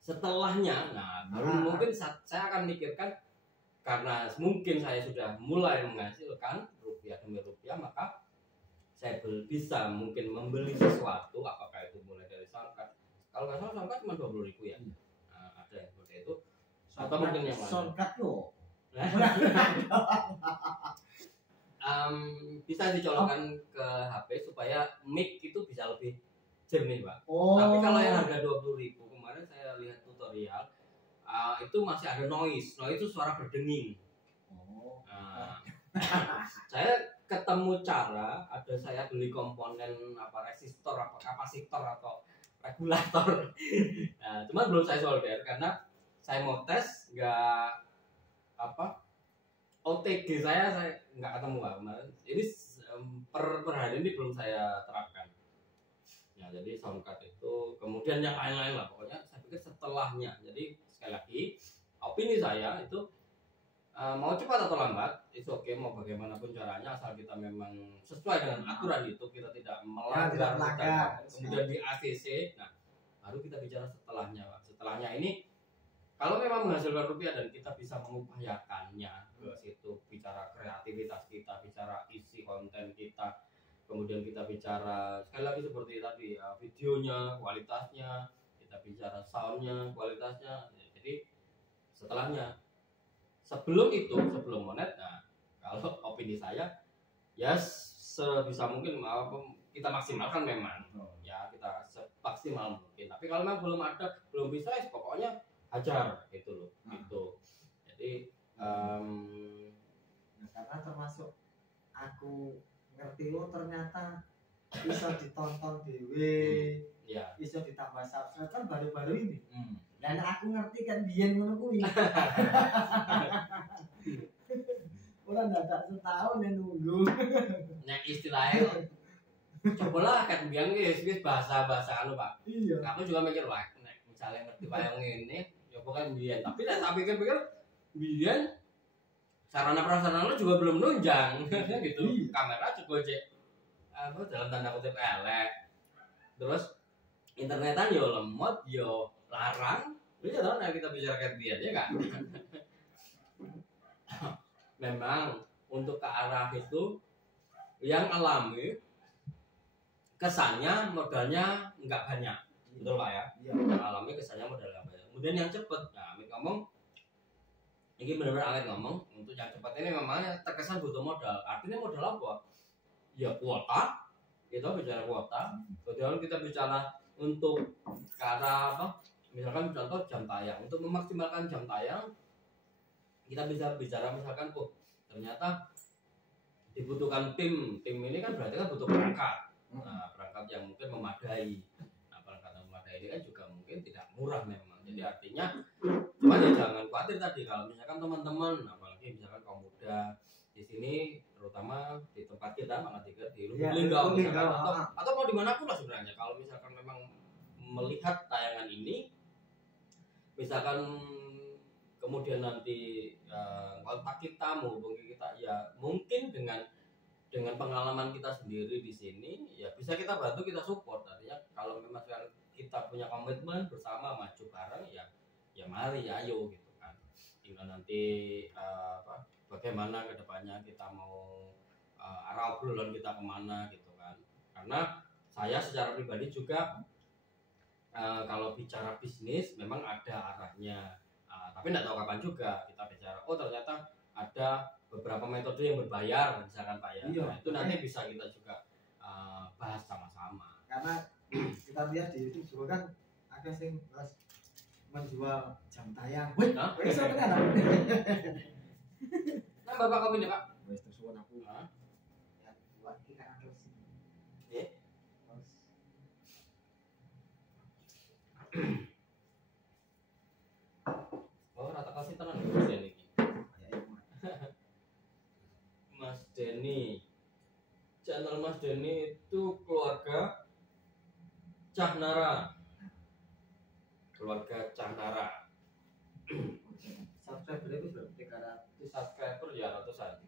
setelahnya, baru mungkin saya akan mikirkan, karena mungkin saya sudah mulai menghasilkan rupiah demi rupiah, maka saya bisa mungkin membeli sesuatu, apakah itu mulai dari soundcard. Kalau nggak salah soundcard cuma 20.000 ya. Ada yang seperti itu. Atau mungkin yang lain. Soundcard loh. Bisa dicolokkan ke HP supaya mic itu bisa lebih jernih Pak. Tapi kalau yang harga 20.000, kemarin saya lihat tutorial, itu masih ada noise itu suara berdenging. Saya ketemu cara, saya beli komponen resistor kapasitor atau regulator. Nah, cuma belum saya solder karena saya mau tes OTG saya nggak ketemu kemarin. Jadi per hari ini belum saya terapkan. Ya, jadi soundcard itu kemudian yang lain-lain lah pokoknya saya pikir setelahnya. Jadi sekali lagi opini saya itu mau cepat atau lambat itu oke, mau bagaimanapun caranya asal kita memang sesuai dengan aturan itu, kita tidak melanggar, kemudian di ACC. Nah, baru kita bicara setelahnya, Pak. Setelahnya ini kalau memang menghasilkan rupiah dan kita bisa mengupayakannya ke situ, bicara kreativitas kita, bicara isi konten kita, kemudian kita bicara sekali lagi seperti tadi videonya, kualitasnya, kita bicara soundnya, kualitasnya. Jadi setelahnya, sebelum monet, nah kalau opini saya ya sebisa mungkin kita maksimalkan memang, ya kita semaksimal mungkin. Tapi kalau memang belum bisa, pokoknya hajar gitu loh. Gitu. Jadi karena termasuk aku ngerti ternyata bisa ditonton dewe, bisa ditambah subscribe kan baru-baru ini. Dan aku ngerti kan biyen ngono kuwi. Orang dadak setahun yang nunggu. Nek istilahnya cobalah kan biang wis bahasa-bahasa anu, Pak. Iya. Aku juga mikir wah nek misalnya ngerti wayang ini ya bukan biyen, tapi nek tak pikir-pikir biyen sarana prasarana juga belum nunjang gitu. Kamera juga dalam tanda kutip elek. Terus internetan yo lemot yo larang. Iya dong, nah kita bicarakan dia ya kan. Memang untuk ke arah itu yang alami kesannya modalnya nggak banyak, betul Pak ya? Yang alami kesannya modalnya banyak. Kemudian yang cepat, nah Amit ngomong, ini benar-benar Amit ngomong untuk yang cepat ini memangnya terkesan butuh modal. Artinya modal apa? Ya kuota, kita bicara kuota. Kemudian kita bicara untuk ke arah apa? Misalkan contoh jam tayang, untuk memaksimalkan jam tayang kita bisa bicara misalkan ternyata dibutuhkan tim ini kan berarti kan butuh perangkat. Nah, perangkat yang mungkin memadai. Nah, perangkat yang memadai ini kan juga mungkin tidak murah memang. Jadi artinya cuma ya jangan khawatir tadi kalau misalkan teman-teman, apalagi misalkan kaum muda di sini, terutama di tempat kita Mangatika di Lubuk Linggau atau mau dimanapun lah sebenarnya, kalau misalkan memang melihat tayangan ini, misalkan kemudian nanti kontak kita, menghubungi kita, ya mungkin dengan pengalaman kita sendiri di sini, ya bisa kita bantu, kita support. Artinya kalau memang kita punya komitmen bersama maju bareng, ya mari, ayo gitu kan. Tinggal nanti bagaimana kedepannya kita mau arah obrolan kita kemana gitu kan. Karena saya secara pribadi juga kalau bicara bisnis memang ada arahnya. Tapi tidak tahu kapan juga kita bicara, ternyata ada beberapa metode yang berbayar misalkan Pak ya. Nah, itu nanti bisa kita juga bahas sama-sama. Karena kita lihat di YouTube juga kan ada yang menjual jam tayang. Wih, bisa benar. Nah, Bapak kopi nih Pak. Wis tersuwun aku. Ya, buat kita terus. Rata kasih tenang Mas Denny. Mas Denny, channel Mas Denny itu keluarga Cahnara. Subscriber itu berapa? 300 subscriber ya ratusan.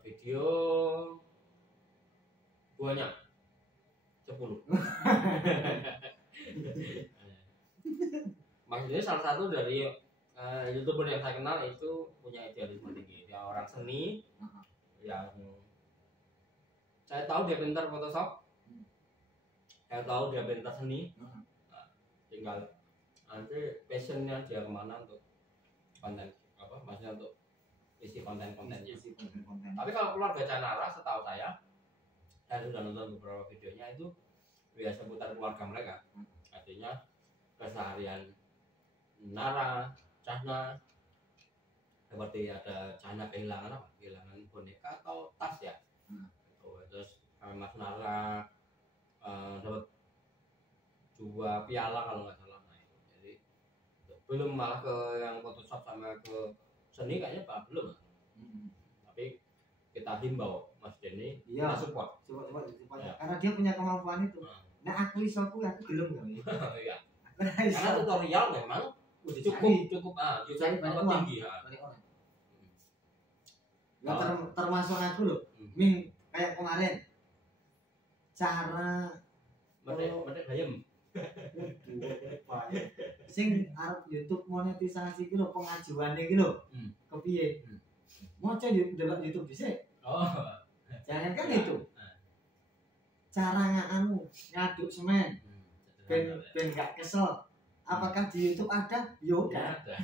Video banyak 10. Maksudnya salah satu dari YouTuber yang saya kenal itu punya idealisme tinggi. Dia orang seni yang saya tahu dia pintar Photoshop, saya tahu dia pintar seni. Tinggal nanti passionnya dia kemana untuk konten maksudnya untuk isi konten-kontennya. Tapi kalau keluarga Cahnara, setahu saya sudah nonton beberapa videonya, itu biasa seputar keluarga mereka. Artinya keseharian Nara, Cahna, seperti ada Cahna kehilangan apa? Kehilangan boneka atau tas ya. Terus Mas Nara dapat 2 piala kalau nggak salah. Nah, itu. Jadi belum malah ke yang Photoshop sama ke seni kayaknya belum. Tapi kita himbau Mas Denny, iya, kita support. Ya. Karena dia punya kemampuan itu. Nah aku gelem nggak? Iya. Karena tutorial memang udah cukup tinggi ya. Ya termasuk aku loh. Ming kayak kemarin cara medek bayem. Sing arep YouTube monetisasi iki lho pengajuane iki lho. Kepiye? Moco delok YouTube dhisik. Oh. Jangan kan itu. Cara ngaduk semen. Ben gak kesel. Apakah di YouTube ada? Yo ada.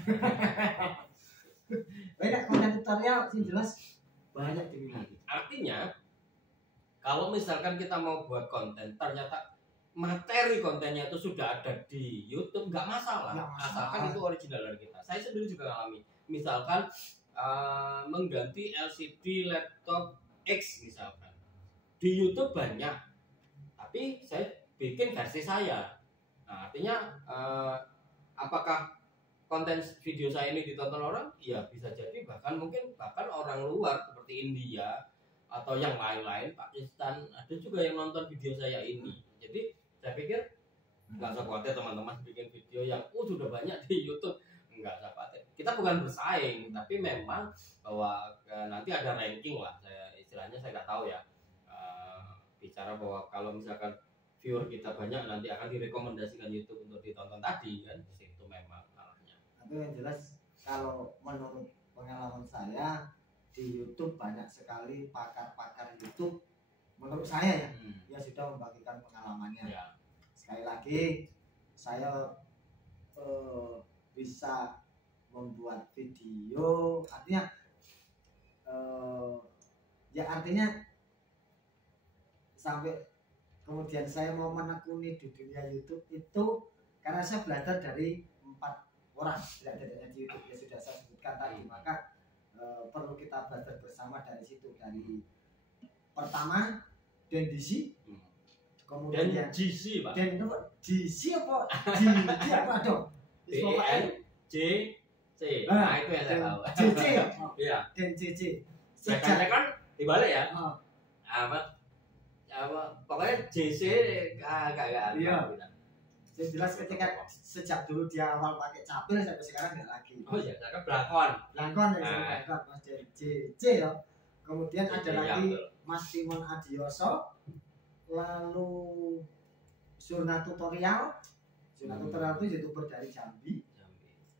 Banyak konten tutorial sih jelas banyak diminati. Artinya kalau misalkan kita mau buat konten ternyata materi kontennya itu sudah ada di YouTube nggak masalah. Asalkan itu original dari kita. Saya sendiri juga ngalami. Misalkan mengganti LCD laptop X misalkan di YouTube banyak, tapi saya bikin versi saya. Nah, artinya apakah konten video saya ini ditonton orang? Ya bisa jadi bahkan orang luar seperti India atau yang lain-lain, Pakistan, ada juga yang nonton video saya ini. Jadi saya pikir nggak usah khawatir teman-teman bikin video yang sudah banyak di YouTube, nggak usah khawatir. Kita bukan bersaing, tapi memang bahwa nanti ada ranking lah. Istilahnya saya nggak tahu ya. Bicara bahwa kalau misalkan viewer kita banyak nanti akan direkomendasikan YouTube untuk ditonton tadi kan, di situ memang arahnya. Tapi yang jelas kalau menurut pengalaman saya di YouTube banyak sekali pakar-pakar YouTube menurut saya ya yang sudah membagikan pengalamannya. Ya. Sekali lagi saya bisa membuat video artinya sampai kemudian saya mau menekuni di dunia YouTube itu karena saya belajar dari 4 orang belajarnya di YouTube yang sudah saya sebutkan tadi, maka perlu kita belajar bersama dari situ. Dari pertama Dendisi, kemudian GC Pak. GC apa? G apa dong? C. Nah itu yang saya tahu. CC. Iya. Dan CC. Sejak kan dibalik ya. Apa pokoknya JC agak iya. Saya jelas ketika sejak dulu dia awal pakai capil sampai sekarang nggak lagi. Oh iya, sekarang belakon ya Mas JC ya. Kemudian ada lagi Mas Timon Adioso, lalu Surna Tutorial itu YouTuber dari Jambi.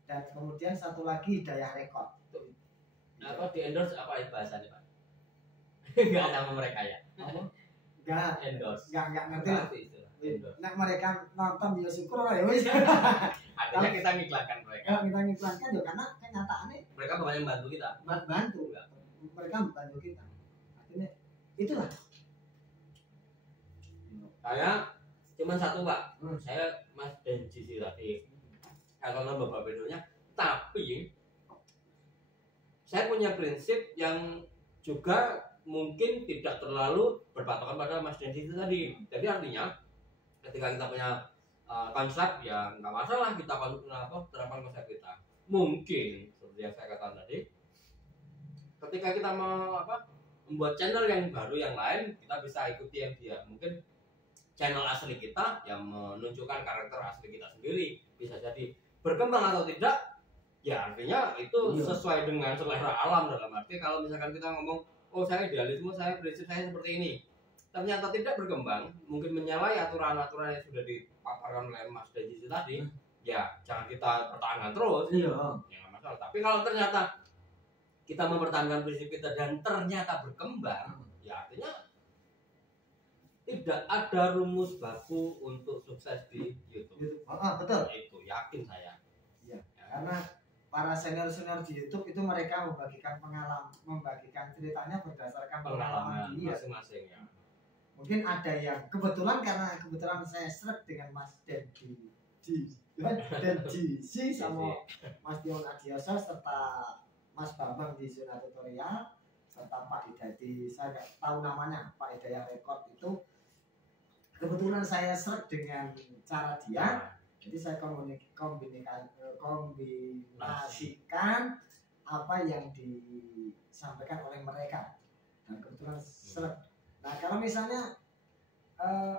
Dan kemudian satu lagi Hidayah Rekod. Apa di endorse apa bahasanya Pak? Enggak nama mereka ya. Enggak endorse. Enggak ngerti lah. Nah mereka nonton ya syukur lah ya wis. Artinya kita ngiklankan mereka. Ya, kita ngiklankan ya karena kenyataannya mereka banyak membantu kita. Bantu. Mereka membantu kita. Artinya itulah. Saya cuma satu Pak. Saya Mas Denji sih tadi. Kalau bapak videonya, tapi saya punya prinsip yang juga mungkin tidak terlalu berpatokan pada Mas Denji itu tadi. Jadi artinya ketika kita punya konsep ya nggak masalah kita terapkan konsep kita. Mungkin seperti yang saya katakan tadi, ketika kita mau membuat channel yang baru yang lain, kita bisa ikuti yang dia. Mungkin channel asli kita yang menunjukkan karakter asli kita sendiri, bisa jadi berkembang atau tidak ya artinya itu sesuai dengan selera alam. Dalam arti kalau misalkan kita ngomong saya idealisme, saya prinsip saya seperti ini, ternyata tidak berkembang, mungkin menyalahi aturan-aturan yang sudah dipaparkan oleh Mas Denji tadi, ya jangan kita pertahankan terus, ya nggak masalah. Tapi kalau ternyata kita mempertahankan prinsip kita dan ternyata berkembang, ya artinya tidak ada rumus baku untuk sukses di YouTube. Betul. Itu yakin saya. Ya. Karena para senior-senior di YouTube itu mereka membagikan ceritanya berdasarkan pengalaman dia masing-masing ya. Mungkin ada yang kebetulan saya seret dengan Mas Den di dan GC sama Mas Dion Adioso serta Mas Bambang di zona tutorial serta Pak Hidayati, saya nggak tahu namanya, Pak Hidayat Rekod itu kebetulan saya search dengan cara dia, jadi saya kombinasikan apa yang disampaikan oleh mereka dan kebetulan search. Nah kalau misalnya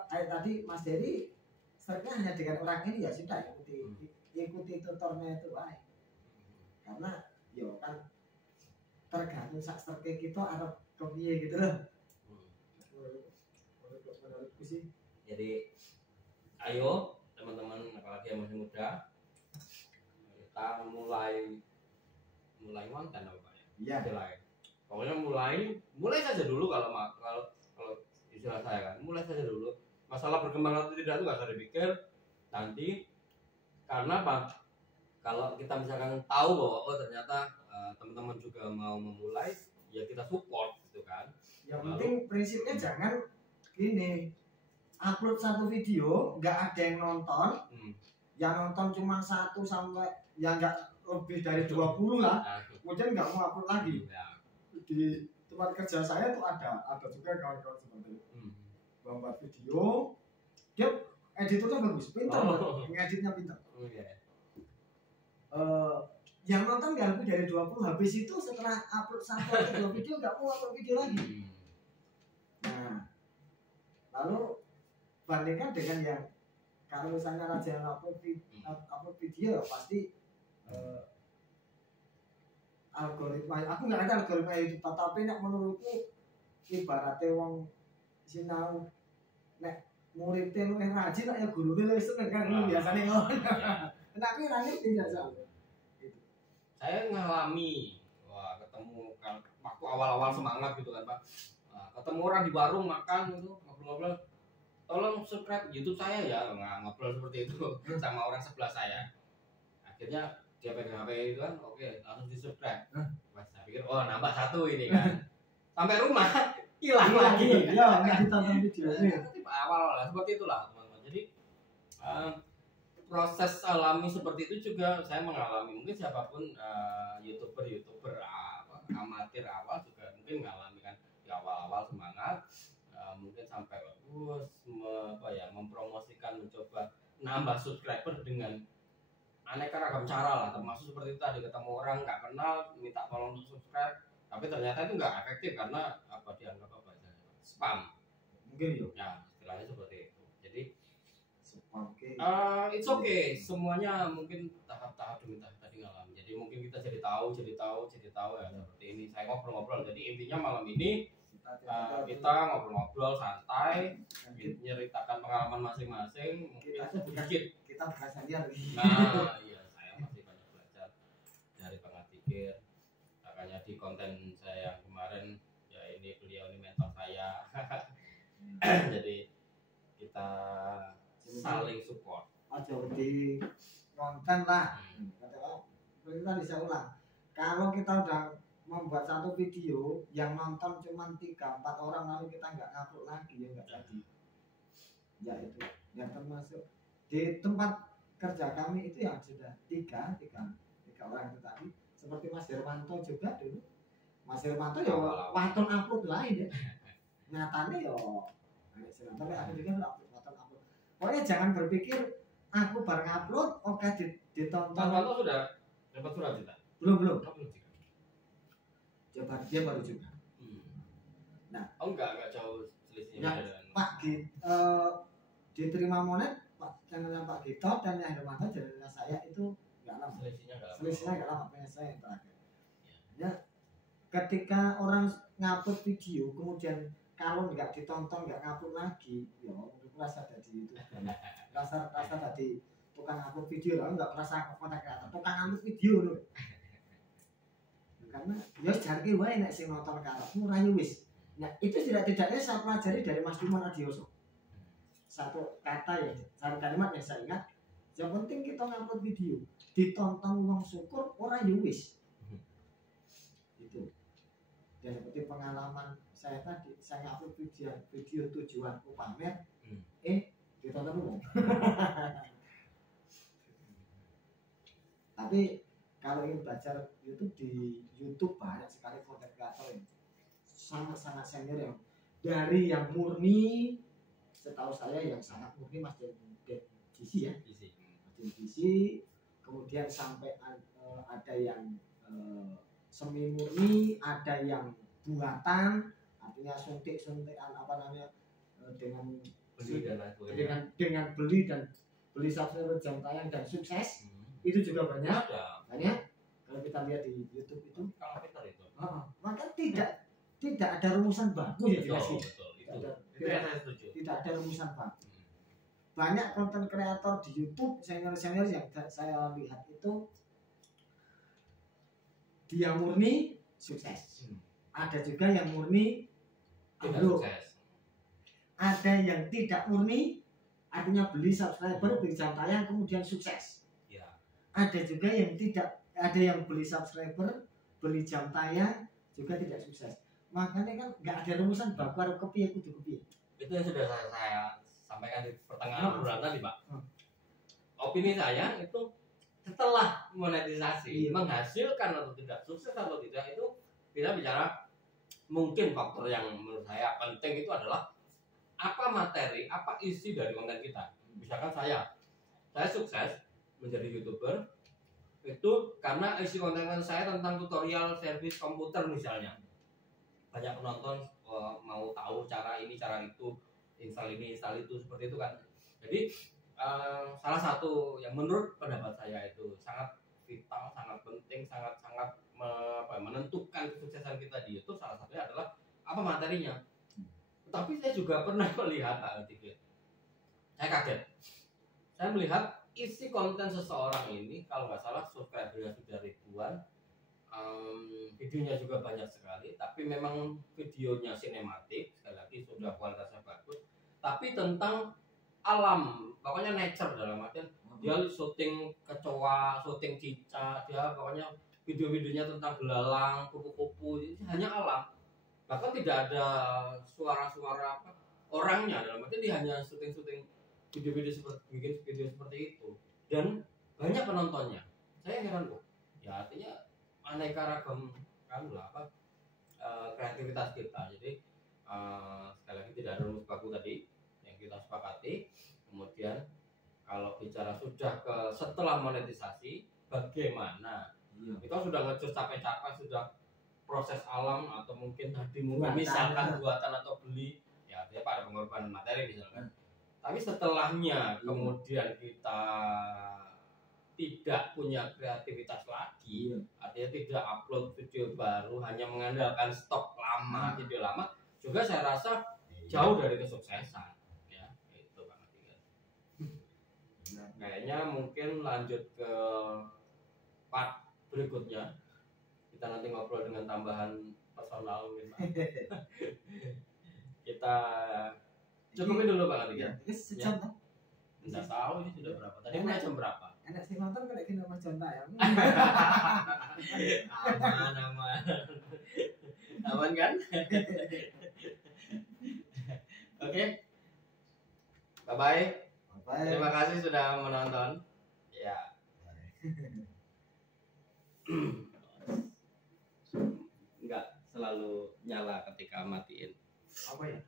tadi Mas Dery searchnya hanya dengan orang ini ya sudah ikuti tutornya itu baik, karena yo kan tergantung sak search kita atau kepiye gitu loh. Menurutku sih. Jadi ayo teman-teman apalagi yang masih muda, kita mulai konten apa Pak ya? Iya. Pokoknya mulai saja dulu kalau istilah saya kan, mulai saja dulu. Masalah berkembang atau tidak itu nggak usah dipikir nanti, karena apa? Kalau kita misalkan tahu bahwa oh ternyata teman-teman juga mau memulai, ya kita support gitu kan. Yang penting prinsipnya jangan gini, upload satu video nggak ada yang nonton, yang nonton cuma 1 sampai ya nggak lebih dari 20 lah, kemudian nggak mau upload lagi. Di tempat kerja saya tuh ada juga kawan-kawan seperti itu. Membuat video, dia editornya bagus, pintar, ngeditnya pintar. Yang nonton nggak lebih dari 20, habis itu setelah upload 1 atau 2 video nggak mau upload video lagi. Nah, lalu bandingkan dengan yang kalau misalnya raja upload video pasti algoritma, aku nggak ada algoritma YouTube, tapi nek menurutku ibaratnya wong sinau nek muridnya lu yang rajin ya gurunya lu seneng kan biasanya ngono. Nek aku ora ngerti jasa. Saya ngalami, ketemu kan waktu awal-awal semangat gitu kan Pak, ketemu orang di warung makan gitu ngobrol-ngobrol, tolong subscribe YouTube saya ya, ngobrol seperti itu sama orang sebelah saya. Akhirnya dia pegang HP itu kan, oke langsung di subscribe. Mas saya pikir oh nambah 1 ini kan, sampai rumah hilang lagi. Ya nggak ditonton videonya. Awal seperti itulah teman-teman. Jadi proses alami seperti itu juga saya mengalami. Mungkin siapapun youtuber amatir awal juga mungkin mengalami kan, di awal-awal semangat, mungkin sampai mempromosikan, mencoba nambah subscriber dengan aneka ragam cara lah, termasuk seperti itu tadi, ketemu orang nggak kenal minta tolong subscribe, tapi ternyata itu nggak efektif karena dianggap spam mungkin ya istilahnya seperti itu. Jadi it's okay, semuanya mungkin tahap-tahap demi tahap tadi ngalamin. Jadi mungkin kita jadi tahu ya seperti ini. Saya ngobrol-ngobrol. Jadi intinya malam ini kita ngobrol-ngobrol santai, menceritakan pengalaman masing-masing. Mungkin sedikit kita bahas aja. Nah, iya saya masih banyak belajar dari Bang Atikir. Makanya di konten saya yang kemarin ya ini beliau ini mentor saya. Jadi kita saling support. Aja di konten lah. Kita bisa ulang. Kalau kita udah membuat satu video yang nonton cuma 3-4 orang lalu kita nggak ngupload lagi ya nggak jadi. Ya itu yang termasuk di tempat kerja kami itu yang sudah tiga orang itu tadi, seperti Mas Hermanto juga dulu. Mas Hermanto ya waton upload lain ya. Nyatanya ya tapi aku juga upload. Pokoknya jangan berpikir aku bareng upload oke ditonton. Mas Hermanto sudah dapat surat juga? Belum. Dia baru juga. Nah, enggak jauh selisihnya ya, Pak diterima monet Pak channelnya Pak Gito dan yang Hermanto channelnya saya itu nggak lama. Selisihnya nggak lama, punya saya yang terakhir. Ya, ketika orang ngupload video kemudian kalau nggak ditonton nggak ngupload lagi, ya rasa jadi itu. Rasa tadi tukang upload video lah, nggak merasa konten kreator, tukang upload video loh. Karena ya jarke wae nek sing nonton karepmu ra wis. Nah, itu tidak-tidaknya saya pelajari dari Mas Dion Adioso. Satu kata ya, satu kalimat yang saya ingat, yang penting kita ngupload video, ditonton wong syukur ora ya wis. Itu. Dan seperti pengalaman saya tadi, saya ngupload video tujuanku pamer, ditonton wong. Tapi kalau ingin belajar YouTube, di YouTube banyak sekali konten kreator yang sangat-sangat senior, yang dari yang murni, setahu saya yang sangat murni Mas GC ya, Mas GC, kemudian sampai ada yang semi murni, ada yang buatan, artinya suntik-suntikan apa namanya, dengan beli dan beli subscriber, jam tayang dan sukses. Itu juga banyak. Kalau kita lihat di YouTube itu, maka tidak ada rumusan baku ya dikasih. Tidak ada rumusan baku. Banyak konten kreator di YouTube senior yang saya lihat itu dia murni sukses. Ada juga yang murni ambruk. Ada yang tidak murni, artinya beli subscriber, beli jam tayang kemudian sukses. Ada juga yang tidak, ada yang beli subscriber, beli jam tayang juga tidak sukses. Makanya kan nggak ada rumusan baku harus kepiye kudu kepiye. Itu yang sudah saya sampaikan di pertengahan obrolan tadi, Pak. Opini saya itu setelah monetisasi menghasilkan atau tidak, sukses atau tidak, itu kita bicara mungkin faktor yang menurut saya penting itu adalah apa materi, apa isi dari konten kita. Misalkan saya sukses menjadi YouTuber itu karena isi konten saya tentang tutorial servis komputer misalnya. Banyak penonton mau tahu cara ini, cara itu, install ini, install itu, seperti itu kan. Jadi salah satu yang menurut pendapat saya itu sangat vital, sangat penting, sangat menentukan kesuksesan kita di YouTube, salah satunya adalah apa materinya. Tapi saya juga pernah melihat saya kaget. Saya melihat isi konten seseorang ini, kalau nggak salah subscribernya sudah ribuan, videonya juga banyak sekali, tapi memang videonya sinematik, sekali lagi sudah kualitasnya bagus, tapi tentang alam, pokoknya nature, dalam artian dia syuting kecoa, syuting cicak, dia pokoknya video-videonya tentang belalang, kupu-kupu, hanya alam, bahkan tidak ada suara-suara orangnya, dalam artian dia hanya syuting video-video bikin video seperti itu, dan banyak penontonnya. Saya heran kok, ya artinya aneka ragam kreativitas kita. Jadi sekali lagi tidak ada rumus baku tadi yang kita sepakati. Kemudian kalau bicara sudah setelah monetisasi, bagaimana kita sudah ngejus capek-capek, sudah proses alam atau mungkin tadi misalkan buatan atau beli, ya dia pada pengorbanan materi misalkan. Tapi setelahnya kemudian kita tidak punya kreativitas lagi, artinya tidak upload video baru, hanya mengandalkan stok lama, video lama, juga saya rasa jauh dari kesuksesan. Ya, itu Pak Matikan. Kayaknya mungkin lanjut ke part berikutnya. Kita nanti ngobrol dengan tambahan personal mungkin, Pak. Kita cukupin dulu Pak Matikan. Sejam toh? Enggak tahu ini sudah berapa. Tadi mulai jam berapa? Enak sih nonton kalau kita Mas Jonta ya. Aman kan? Oke. Bye-bye. Terima kasih sudah menonton. Ya. Enggak selalu nyala ketika matiin. Apa ya?